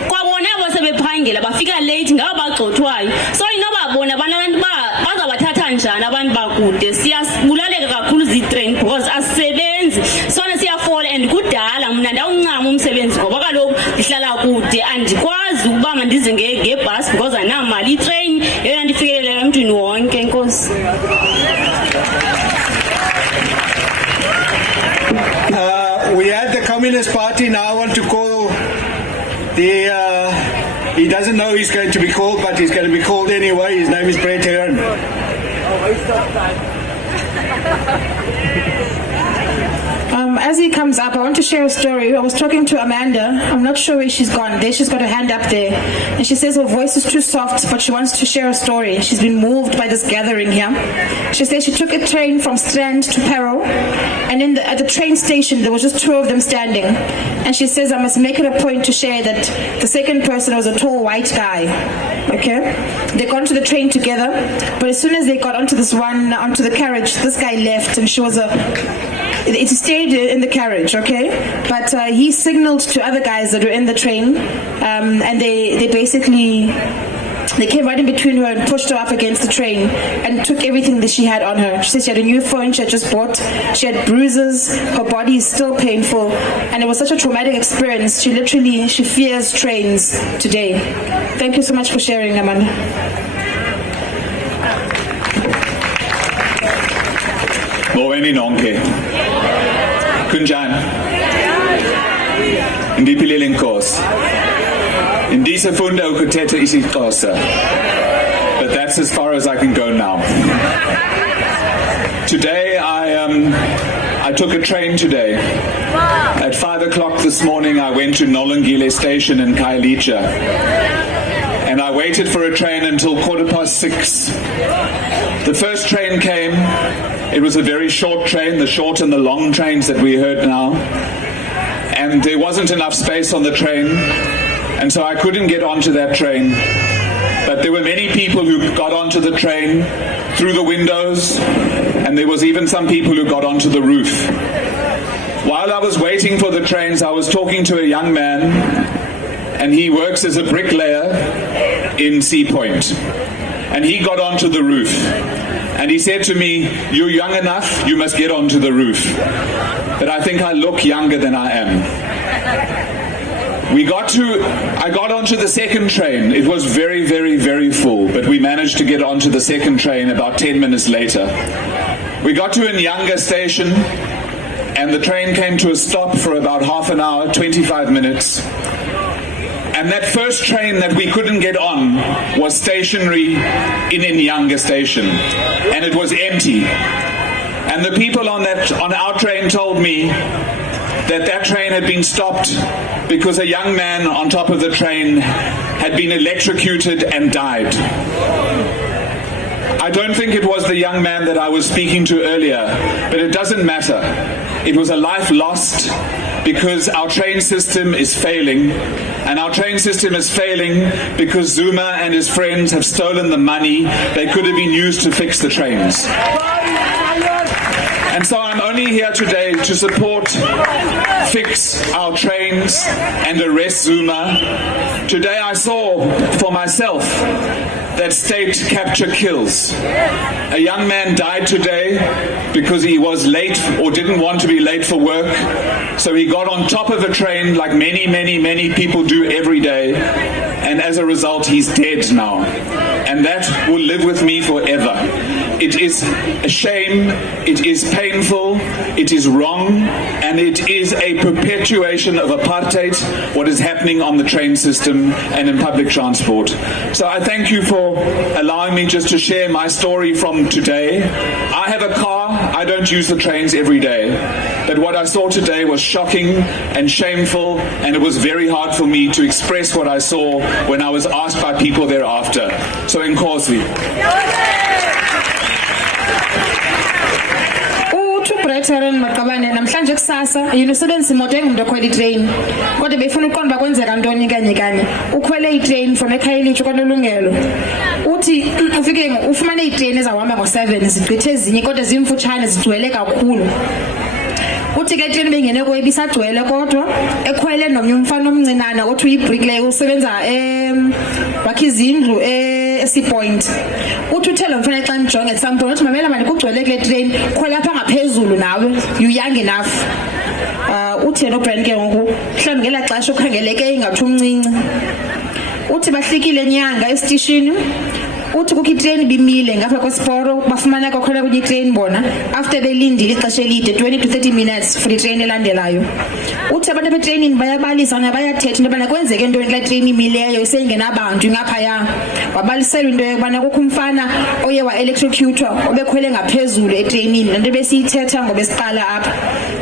kwabona abasebephangela bafika late ngaba bagxothwayo so inobabona abantu bazabathatha njani abantu bakude siyabulaleka kakhulu zitrain because asisebenzi sona siyafola and kudala mina ndawuncama umsebenzi ngoba kaloku ndihlala kude andikwazi ukuba mandize ngebus because anamali itrain yena ndifikelela emntwini wonke enkosi. We had the Communist Party, now I want to call he doesn't know he's going to be called, but he's going to be called anyway. His name is Brett Heron. As he comes up, I want to share a story. I was talking to Amanda. I'm not sure where she's gone. There, she's got her hand up there. And she says her voice is too soft, but she wants to share a story. She's been moved by this gathering here. She says she took a train from Strand to Parow. And at the train station, there was just two of them standing. And she says, I must make it a point to share that the second person was a tall white guy. Okay? They got onto the train together. But as soon as they got onto onto the carriage, this guy left. And she was it stayed in the carriage, okay? But he signaled to other guys that were in the train, and they basically came right in between her and pushed her up against the train and took everything that she had on her. She said she had a new phone she had just bought, she had bruises, her body is still painful, and it was such a traumatic experience. She fears trains today. Thank you so much for sharing, Amanda. Moweni nonke. Kunjani? Ndiphilile Nkosi. Ndisafunda ukuthetha isiXhosa. But that's as far as I can go now. Today I took a train today. At 5 o'clock this morning I went to Nolangile station in Khayelitsha. And I waited for a train until 6:15. The first train came. It was a very short train, the short and the long trains that we heard now. And there wasn't enough space on the train, and so I couldn't get onto that train. But there were many people who got onto the train through the windows, and there was even some people who got onto the roof. While I was waiting for the trains, I was talking to a young man, and he works as a bricklayer in Sea Point. And he got onto the roof. And he said to me, "You're young enough, you must get onto the roof." But I think I look younger than I am. I got onto the second train. It was very, very, very full, but we managed to get onto the second train about 10 minutes later. We got to Nyanga station, and the train came to a stop for about half an hour, 25 minutes. And that first train that we couldn't get on was stationary in Nyanga station, and it was empty. And the people on our train told me that train had been stopped because a young man on top of the train had been electrocuted and died. I don't think it was the young man that I was speaking to earlier, but it doesn't matter. It was a life lost because our train system is failing, and our train system is failing because Zuma and his friends have stolen the money they could have been used to fix the trains. And so I'm only here today to support, fix our trains and arrest Zuma. Today I saw for myself that state capture kills. A young man died today because he was late or didn't want to be late for work. So he got on top of a train like many, many, many people do every day. And as a result, he's dead now. And that will live with me forever. It is a shame, it is painful, it is wrong, and it is a perpetuation of apartheid, what is happening on the train system and in public transport. So I thank you for allowing me just to share my story from today. I have a car, I don't use the trains every day, but what I saw today was shocking and shameful, and it was very hard for me to express what I saw when I was asked by people thereafter. So Nkosi. President Makabane namhlanje kusasa yinisebenza imoto engumuntu okhwela itrain kodwa befuna uqonda kwenzeka ntoni kanye ukhwele itrain from eKhayelitsha kwanolungelo uthi ufike ufumane itrain ezawuhamba ngo7 zigqithe ezinye kodwa zimfutshane zigcwele kakhulu uthi ke train bengene kuye bisagcwele kodwa ekhwele nomnye umfana omncinana othi uyibricklayer usebenza wakhe izindlu eSeaPoint. Uthi uthela umfana xa ngijonge at some point uthi mamela manje kugcwele kule train khwela apha ngaphezulu nawe you young enough. Uthi no brand ke ngoku mhlawumbe ngela xesha ukhangeleke ingathi umncinci. Uthi bahlikile enyanga esitishini uthi kukho itrain bimile ngapha kwesiporo bafumana kwakhona kunye itrain bona after belindile ixesha elide 20 to 30 minutes for itrain elandelayo. Uthi abantu betraining bayabalisa bayathetha into yobana kwenzeke into kule train imileyo isengenabantu ngaphaya. Wabalisela into yobana kukho umfana oye wa electrocutwa obekhwele ngaphezulu etrainini lento besiyithetha ngoba esiqala apha.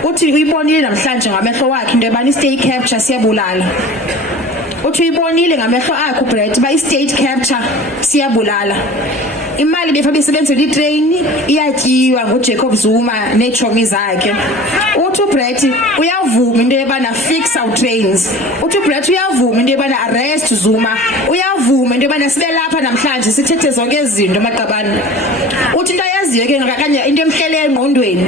Uthi uyibonile namhlanje ngamehlo wakhe into yobana i-state capture siyabulala. Uthi uyibonile ngamehlo akhe uBrett ba i-state capture siyabulala. Imali befa besebenzela itrain iyatyiwa ngoJacob Zuma nechomi zakhe. Uthi uBrett uyavuma into yebana fix our trains. Uthi uBrett uyavuma into yebana arrest Zuma. Uyavuma into yebana sibe lapha namhlanje sithethe zonke izinto amaqabane. Uthi into ayaziyo ke ngakanye into emhlele engqondweni.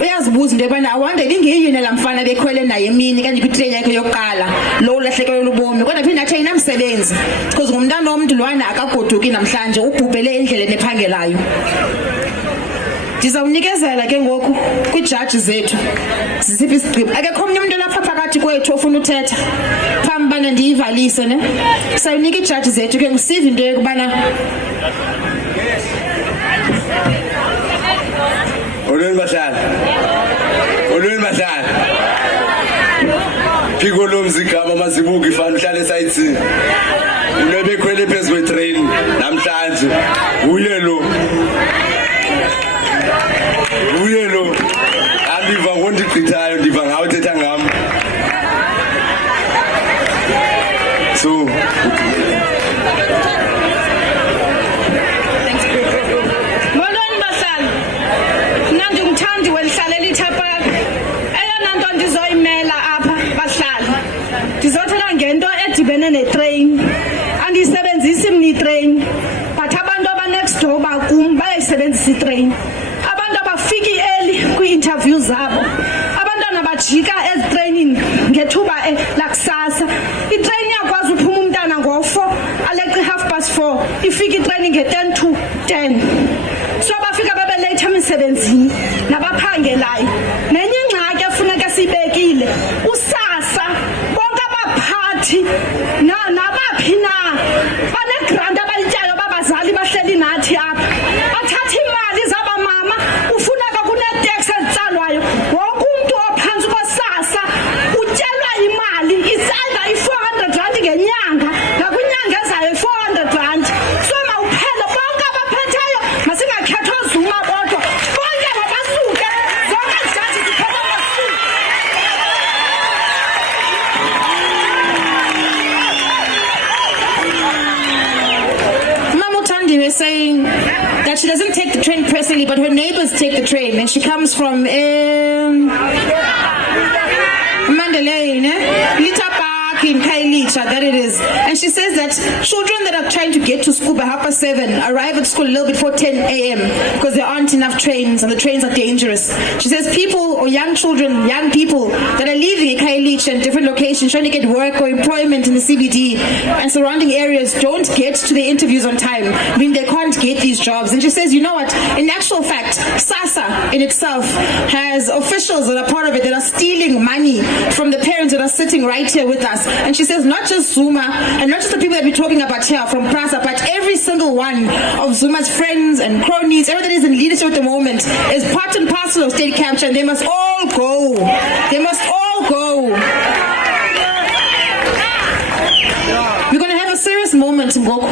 Uyazibuza into yebana awande lingiyini lamfana bekhwele naye emini kanje kwitrain yakhe yokuqala lo lahlekelwe ubomi kodwa phinda athi ayinamsebenzi because ngumntana womuntu lwana akagoduki namhlanje ubhubhele endleleni ephangelayo. Ndizawunikezela ke ngoku kwijaji zethu zisiphi isigqibo. Akekho omnye umuntu lapha phakathi kwethu ofuna uthetha phambi bana ndiyivalise ne sayunika ijaji zethu ke ngisive into yokubana Olweni bahlali Phiko lomzigaba mazibuka ifana uhlala esayithini unebekhwele phezulu kwetrain namhlanje uye lo andiva ngondigqithayo ndiva ngawe thetha ngam so train andisebenzisi imni train but abantu aba next door bakum bayayisebenzisa itrain. Abantu abafiki early kwi-interview zabo abantwana bajika ezitraining ngethuba lakusasa. Itrain iyakwazi uphuma umntana ngo-4 aleqe 4:30 ifika itraining nge-10 to 10 so abafika babe late emisebenzini nabaphangelayo. Nenye ingxaki efuneka siyibekile usasa bonke abaphathi nabaphi na banegrant abayityayo babazali bahleli nathi apha bathatha imali zabamama ufuneka kunetex ezitsalwayo wonke umntu ophantsi kwesasa utyelwa imali isenza i-400 ngenyanga nakwinyanga ezayo 400 so mawuphele bonke abaphetheyo masingakhethwa Zuma bodwa bonke mabasuke zonke ijaji ziphele basuke. They were saying that she doesn't take the train personally, but her neighbors take the train, and she comes from Mandalay, Little Park in Kailicha, that it is. And she says that children that are trying to get to school by 7:30 arrive at school a little before 10 a.m. because there aren't enough trains and the trains are dangerous. She says people or young children, young people that are leaving Kailicha and different locations trying to get work or employment in the CBD and surrounding areas don't get to the interviews on time. I mean, they can't get these jobs. And she says, you know what? In actual fact, SASA in itself has officials that are part of it that are stealing money from the parents that are sitting right here with us. And she says, not just Zuma and not just the people that we're talking about here from PRASA, but every single one of Zuma's friends and cronies, everyone that is in leadership at the moment is part and parcel of state capture, and they must all go. They must all go. We're going to have a serious moment in Goku.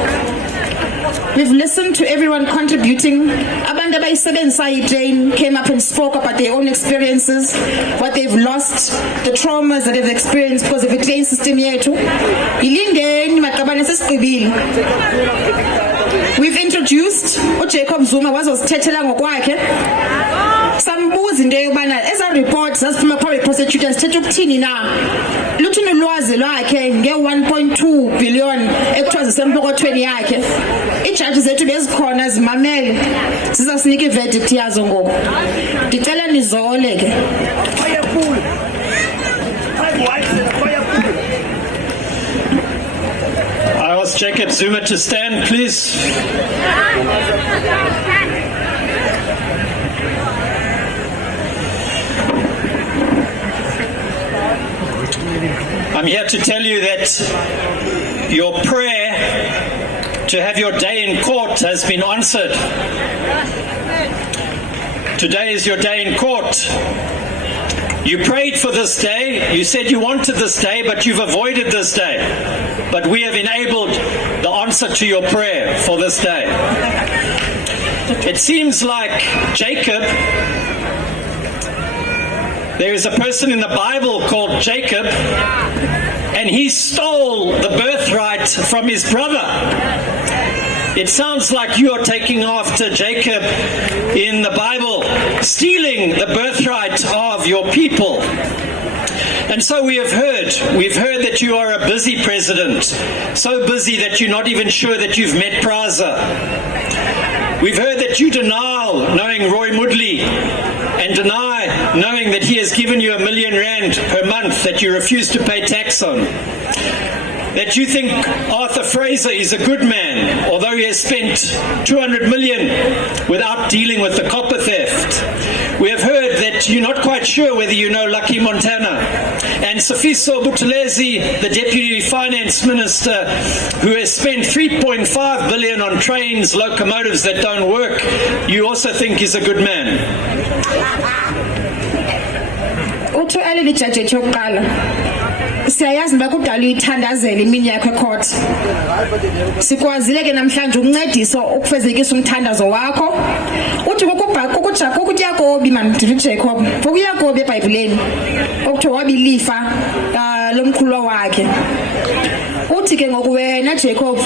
We've listened to everyone contributing. Abantu abayisebenzisa train came up and spoke about their own experiences, what they've lost, the traumas that they've experienced because of the train system yethu. Ilindeni maqabane sesigqibile. We've introduced Jacob Zuma wazosithethela ngokwakhe. Some ndimbuza into yobana eza reports zasiphuma public prosecutors thetha ukuthini na luthini ulwazi lwakhe nge-1.2 billion ekuthiwa zisempokothweni yakhe iijaji zethu bezikhona zimamele zizasinika iverdict yazo ngoku ndicela nizole ke I ask Jacob Zuma to stand, please. I'm here to tell you that your prayer to have your day in court has been answered. Today is your day in court. You prayed for this day, you said you wanted this day, but you've avoided this day. But we have enabled the answer to your prayer for this day. It seems like Jacob, there is a person in the Bible called Jacob, and he stole the birthright from his brother. It sounds like you are taking after Jacob in the Bible, stealing the birthright of your people. And so we've heard that you are a busy president, so busy that you're not even sure that you've met Praza. We've heard that you deny knowing Roy Moodley and deny knowing that he has given you R1 million per month that you refuse to pay tax on. That you think Arthur Fraser is a good man, although he has spent 200 million without dealing with the copper theft. We have heard that you're not quite sure whether you know Lucky Montana. And Sifiso Buthelezi, the Deputy Finance Minister, who has spent 3.5 billion on trains, locomotives that don't work, you also think is a good man. Siyayazi bakudala uyithandazela imini yakho ecourt sikwazile ke namhlanje ukuncedisa ukufezekisa umthandazo wakho uthi kokuyakobi man Jacob kokuyakobi eBhayibhelini okuthiwa wabilifa lomkhulu wakhe uthi ke ngoku wena Jacob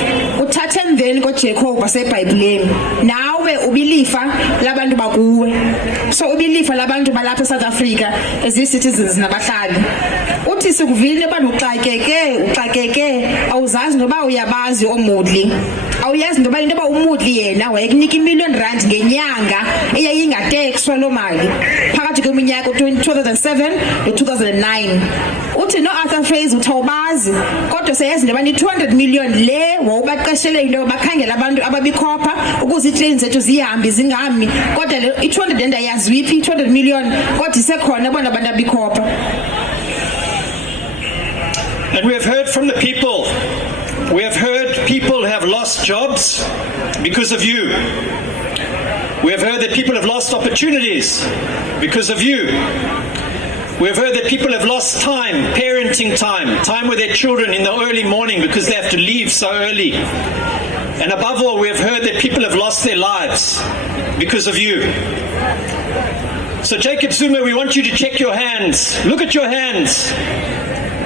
uthathe emveni koJacob waseBhayibhelini nawe ubilifa labantu bakuwe so ubilifa labantu balapha eSouth Africa as citizens nabahlali uthi sikuvile abantu uxakeke awuzazi noba uyabazi oMoodley awuyazi noba into ba uMoodley yena wayekunika R1 million ngenyanga eyayingatekswa lo mali phakathi kweminyaka 2007 no2009 uthi no Arthur Fraser uthawubazi kodwa seyazi ndoba ni 200 million le wawubaqeshele into bakhangela abantu ababikhopha ukuze itrain zethu zihambi zingami kodwa le 200 and ayazi wiphi 200 million kodwa isekhona bona abantu abikhopha. And we have heard from the people. We have heard people have lost jobs because of you. We have heard that people have lost opportunities because of you. We have heard that people have lost time, parenting time with their children in the early morning because they have to leave so early. And above all, we have heard that people have lost their lives because of you. So Jacob Zuma, we want you to check your hands. Look at your hands.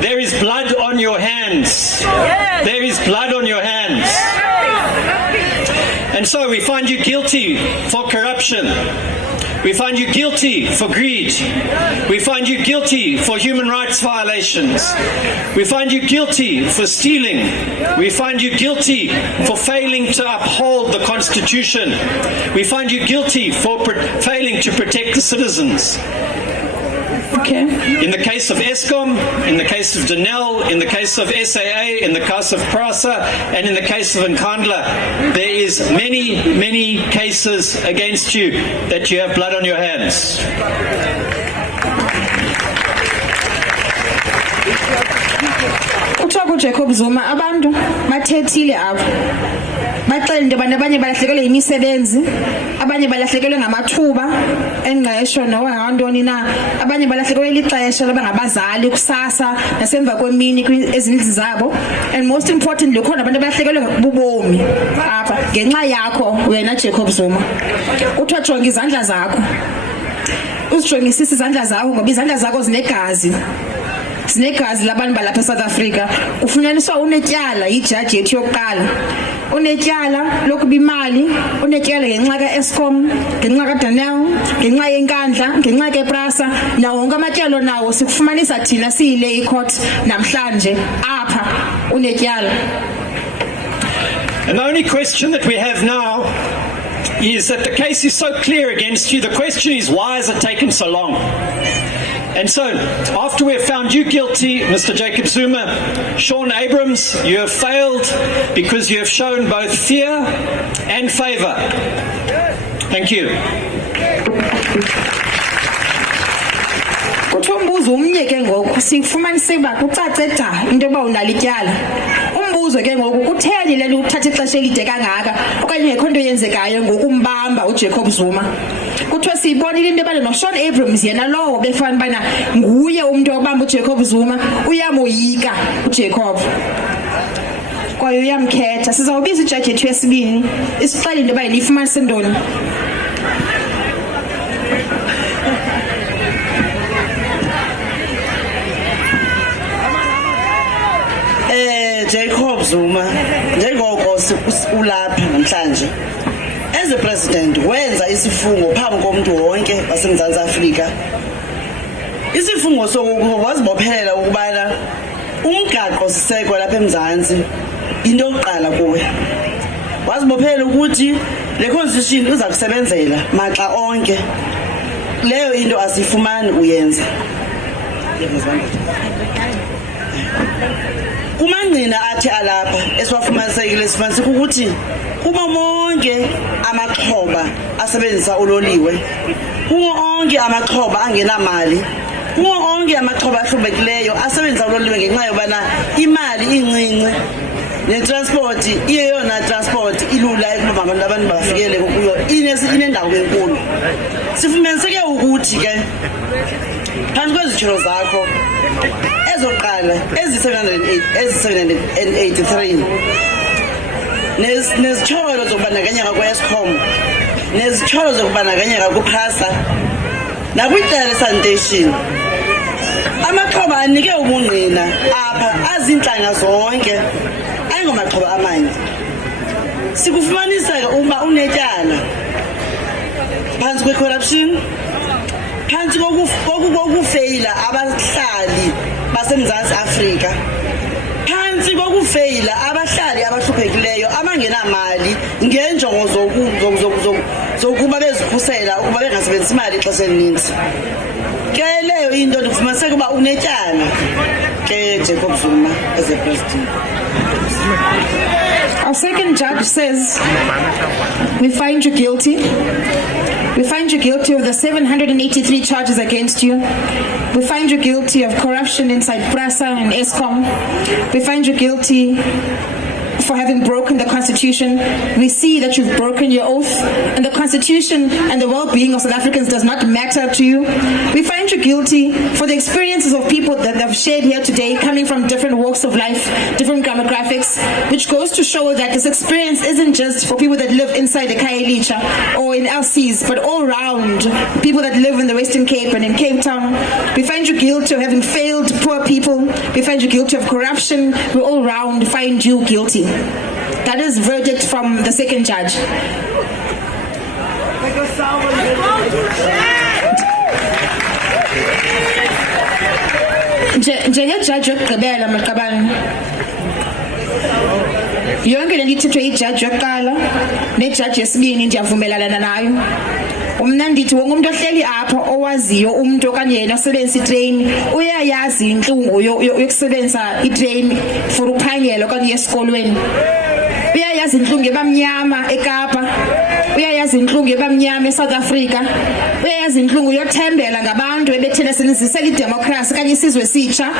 There is blood on your hands. Yes. There is blood on your hands. Yes. And so we find you guilty for corruption. We find you guilty for greed. We find you guilty for human rights violations. We find you guilty for stealing. We find you guilty for failing to uphold the Constitution. We find you guilty for failing to protect the citizens. Okay. In the case of Eskom, in the case of Denel, in the case of SAA, in the case of Prasa, and in the case of Nkandla, there is many cases against you that you have blood on your hands. Uthobo Jacob Zuma abantu bathethile apha baxela into abantu abanye balahlekelwe imisebenzi abanye balahlekelwe ngamathuba engqesho nowantoni na abanye balahlekelwe lixesha labangabazali kusasa nasemva kwemini kwezindlu zabo and most importantly khona abantu balahlekelwe bubomi apha ngenxa yakho wena Jacob Zuma uthiwa jonga izandla zakho uzijongisisa izandla zakho ngoba izandla zakho zinegazi sinegazi labantu balapha eSouth Africa kufunyaniswa unetyala ijaji yethu yokuqala unetyala lokuba imali, unetyala ngenxa ka-Eskom, ngenxa kaDanel, ngenxa yenkandla, ngenxa kePrasa, nawo wonke amatyalo nawo sikufumanisa thina siyile icourt namhlanje apha unetyala. And the only question that we have now is that the case is so clear against you. The question is, why has it taken so long? And so, after we have found you guilty, Mr. Jacob Zuma, Sean Abrams, you have failed because you have shown both fear and favour. Thank you. Kuthiwa umbuzo umnye ke ngoku sifumanise uba kucace da into yoba unalo ityala. Umbuzo ke ngoku kutheni le nto uthatha ixesha elide kangaka okanye ngekho nto yenzekayo ngokumbamba uJacob Zuma. Kuthiwa siyibonile into yobana noSean Abrams yena lowo befana ubana nguye umntu obamba uJacob Zuma, uyamoyika uJacob kwaye uyamkhetha. Sizawubiza ijaji yethu yesibini isixele into yoba niyifumanise ntoni. Jacob Zuma njengoko ulapha namhlanje as a president wenza isifungo phambi komuntu wonke waseMzantsi Afrika. Isifungo sokuwazibophela ukubana umgaqo siseko lapha eMzantsi into yokuqala kuwe. Wazibophela ukuthi le constitution uza kusebenzela maxa onke. Leyo into asifumani uyenza. Kumangqina athi alapha esiwafumanisekile sifumaniseka ukuthi kuba monke amaxhoba asebenzisa uloliwe, kuwo onke amaxhoba angenamali, kuwo onke amaxhoba ahlubekileyo asebenzisa uloliwe ngenxa yobana imali incinci netransport iyeyona transport ilula ukuba abantu bafikele kuyo inendawo enkulu. Sifumaniseke ukuthi ke phantsi kwezitshelo zakho ezoqala ezi-783 nezitsholo zokubandakanyeka kwe-Eskom nezitsholo zokubandakanyeka kuPrasa nakwicala sanitation, amaxhoba anike ubungqina apha azintlanga zonke ayingomaxhoba amanye. Sikufumaniseka uba unetyala phantsi kwe-corruption, phantsi kokufeyila abahlali baseMzantsi Afrika, phantsi kokufeyila abahlali abahluphekileyo abangenamali ngenjongo zokuba bezikhusela ukuba bengasebenzisi imali ixesha elininzi. Ke leyo into ndikufumaniseka uba unetyala ke Jacob Zuma as a president. Our second judge says, we find you guilty. We find you guilty of the 783 charges against you. We find you guilty of corruption inside Prasa and Eskom. We find you guilty for having broken the Constitution. We see that you've broken your oath, and the Constitution and the well-being of South Africans does not matter to you. We find you guilty for the experiences of people that have shared here today, coming from different walks of life, different demographics, which goes to show that this experience isn't just for people that live inside the Khayelitsha or in LCs, but all around people that live in the Western Cape and in Cape Town. We find you guilty of having failed poor people. We find you guilty of corruption. We all round find you guilty. That is verdict from the second judge. Njengejudge yokugqibela maqabane, yonke le nto ithethwe ijudge yokuqala nejudge yesibini ndiyavumelana nayo. Umna ndithi wonke umuntu ohleli apha owaziyo umuntu okanye yena osebenzisa itrain uyayazi inhlungu yokusebenzisa itrain for uphangela okanye esikolweni. Uyayazi inhlungu ebamnyama eKapa, uyayazi inhlungu ebamnyama eSouth Africa, uyayazi inhlungu yothembela ngabantu ebethena sebenzisela idemocracy kanye isizwe esitsha.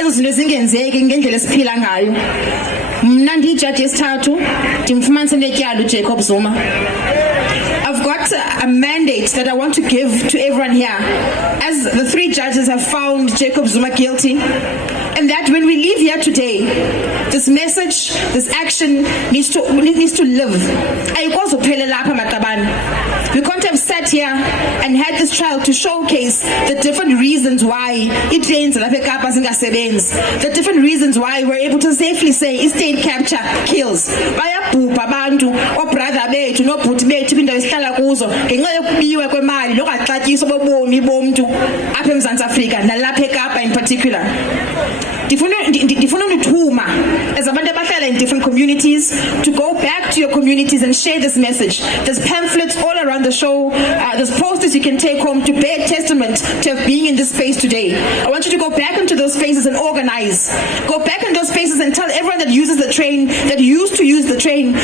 Ezo zinto zingenzeki ngendlela esiphila ngayo. Mna ndiyijaji yesithathu ndimfumanise netyala uJacob Zuma. I've got a mandate that I want to give to everyone here. As the three judges have found Jacob Zuma guilty, and that when we leave here today, this message, this action needs to live. We can't have sat here and had this trial to showcase the different reasons why it rains, the different reasons why we're able to safely say state capture kills. Bayabhubha abantu obrother bethu nobhuti bethu kwindawo esihlala kuzo ngenxa yokubiwa kwemali lokungaxatyiswa bobomi bomntu apha eMzantsi Afrika nalapha eKapa in particular. Ndifuna ukuthuma as abantu abahlala in different communities to go back to your communities and share this message. There's pamphlets all around the show. There's posters you can take home to bear testament to being in this space today. I want you to go back into those spaces and organize. Go back in those spaces and tell everyone that uses the train, that used to use the train,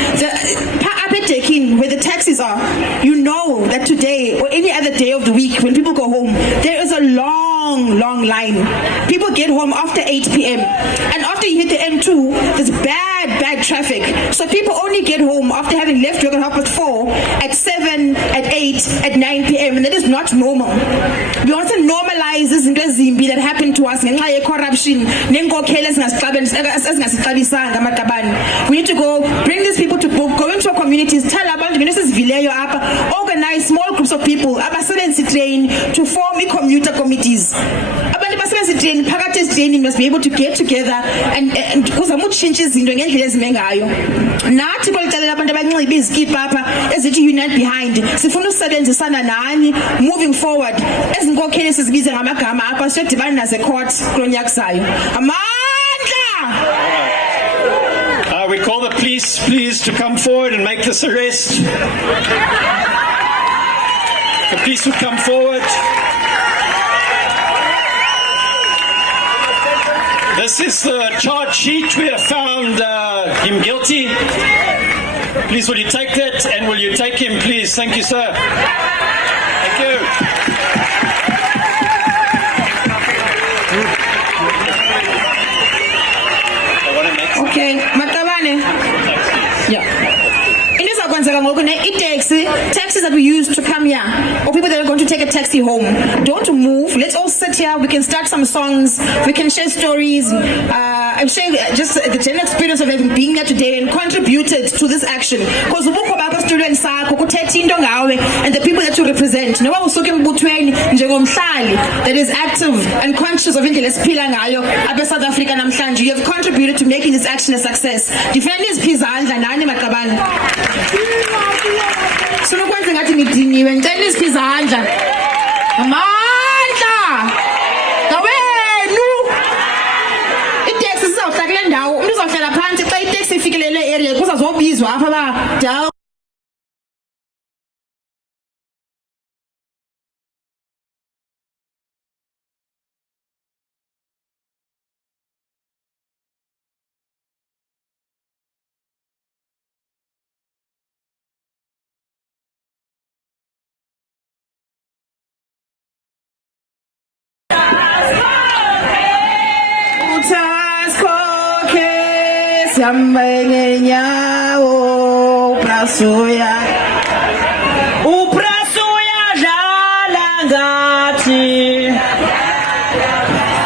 where the taxis are. You know that today or any other day of the week when people go home, there is a long line. People get home after 8 p.m. and after you hit the M2, there's bad traffic. So people only get home after having left work at 4:30, at 7, at 8, at 9 p.m. and that is not normal. We want to normalize this that happened to us. Corruption. We need to go bring these people to go into our communities, tell about organize small groups of people to form commuter committees. Must be able to get together and because changes in the unite behind. Moving forward, as a court. We call the police, please, to come forward and make this arrest. The police would come forward. This is the charge sheet. We have found him guilty. Please, will you take that and will you take him, please? Thank you, sir. Thank you. Okay, Matabane. Yeah. Taxis that we use to come here, or people that are going to take a taxi home, don't move. Let's all sit here. We can start some songs. We can share stories. I'm sharing just the general experience of being here today and contributed to this action. Because and the people that you represent, that is active and conscious of South Africa, you have contributed to making this action a success. So no kwenza ngathi ngidingiwe ngicela isizandla amandla ngawenu itaxi sizawuhlala kule ndawo umuntu uzawuhlala phansi xa itaxi ifikelele area kuzazobizwa apha ba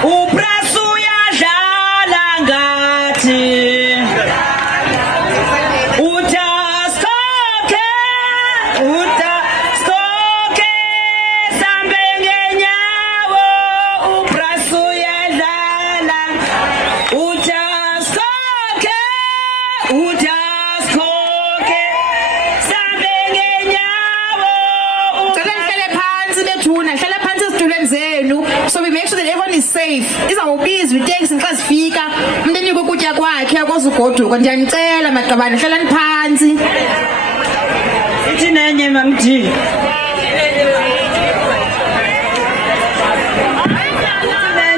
Uprasuya jala ngati utaskoke sambengenyawo uprasuya jala utaskoke so we make sure that everyone is safe. Izawubiza iteksi xa sifika umuntu enikwe ukutya kwakhe akwazi ugoduka. Ndiyanicela maqabane hlalani phansi. Ithi nenye mamthi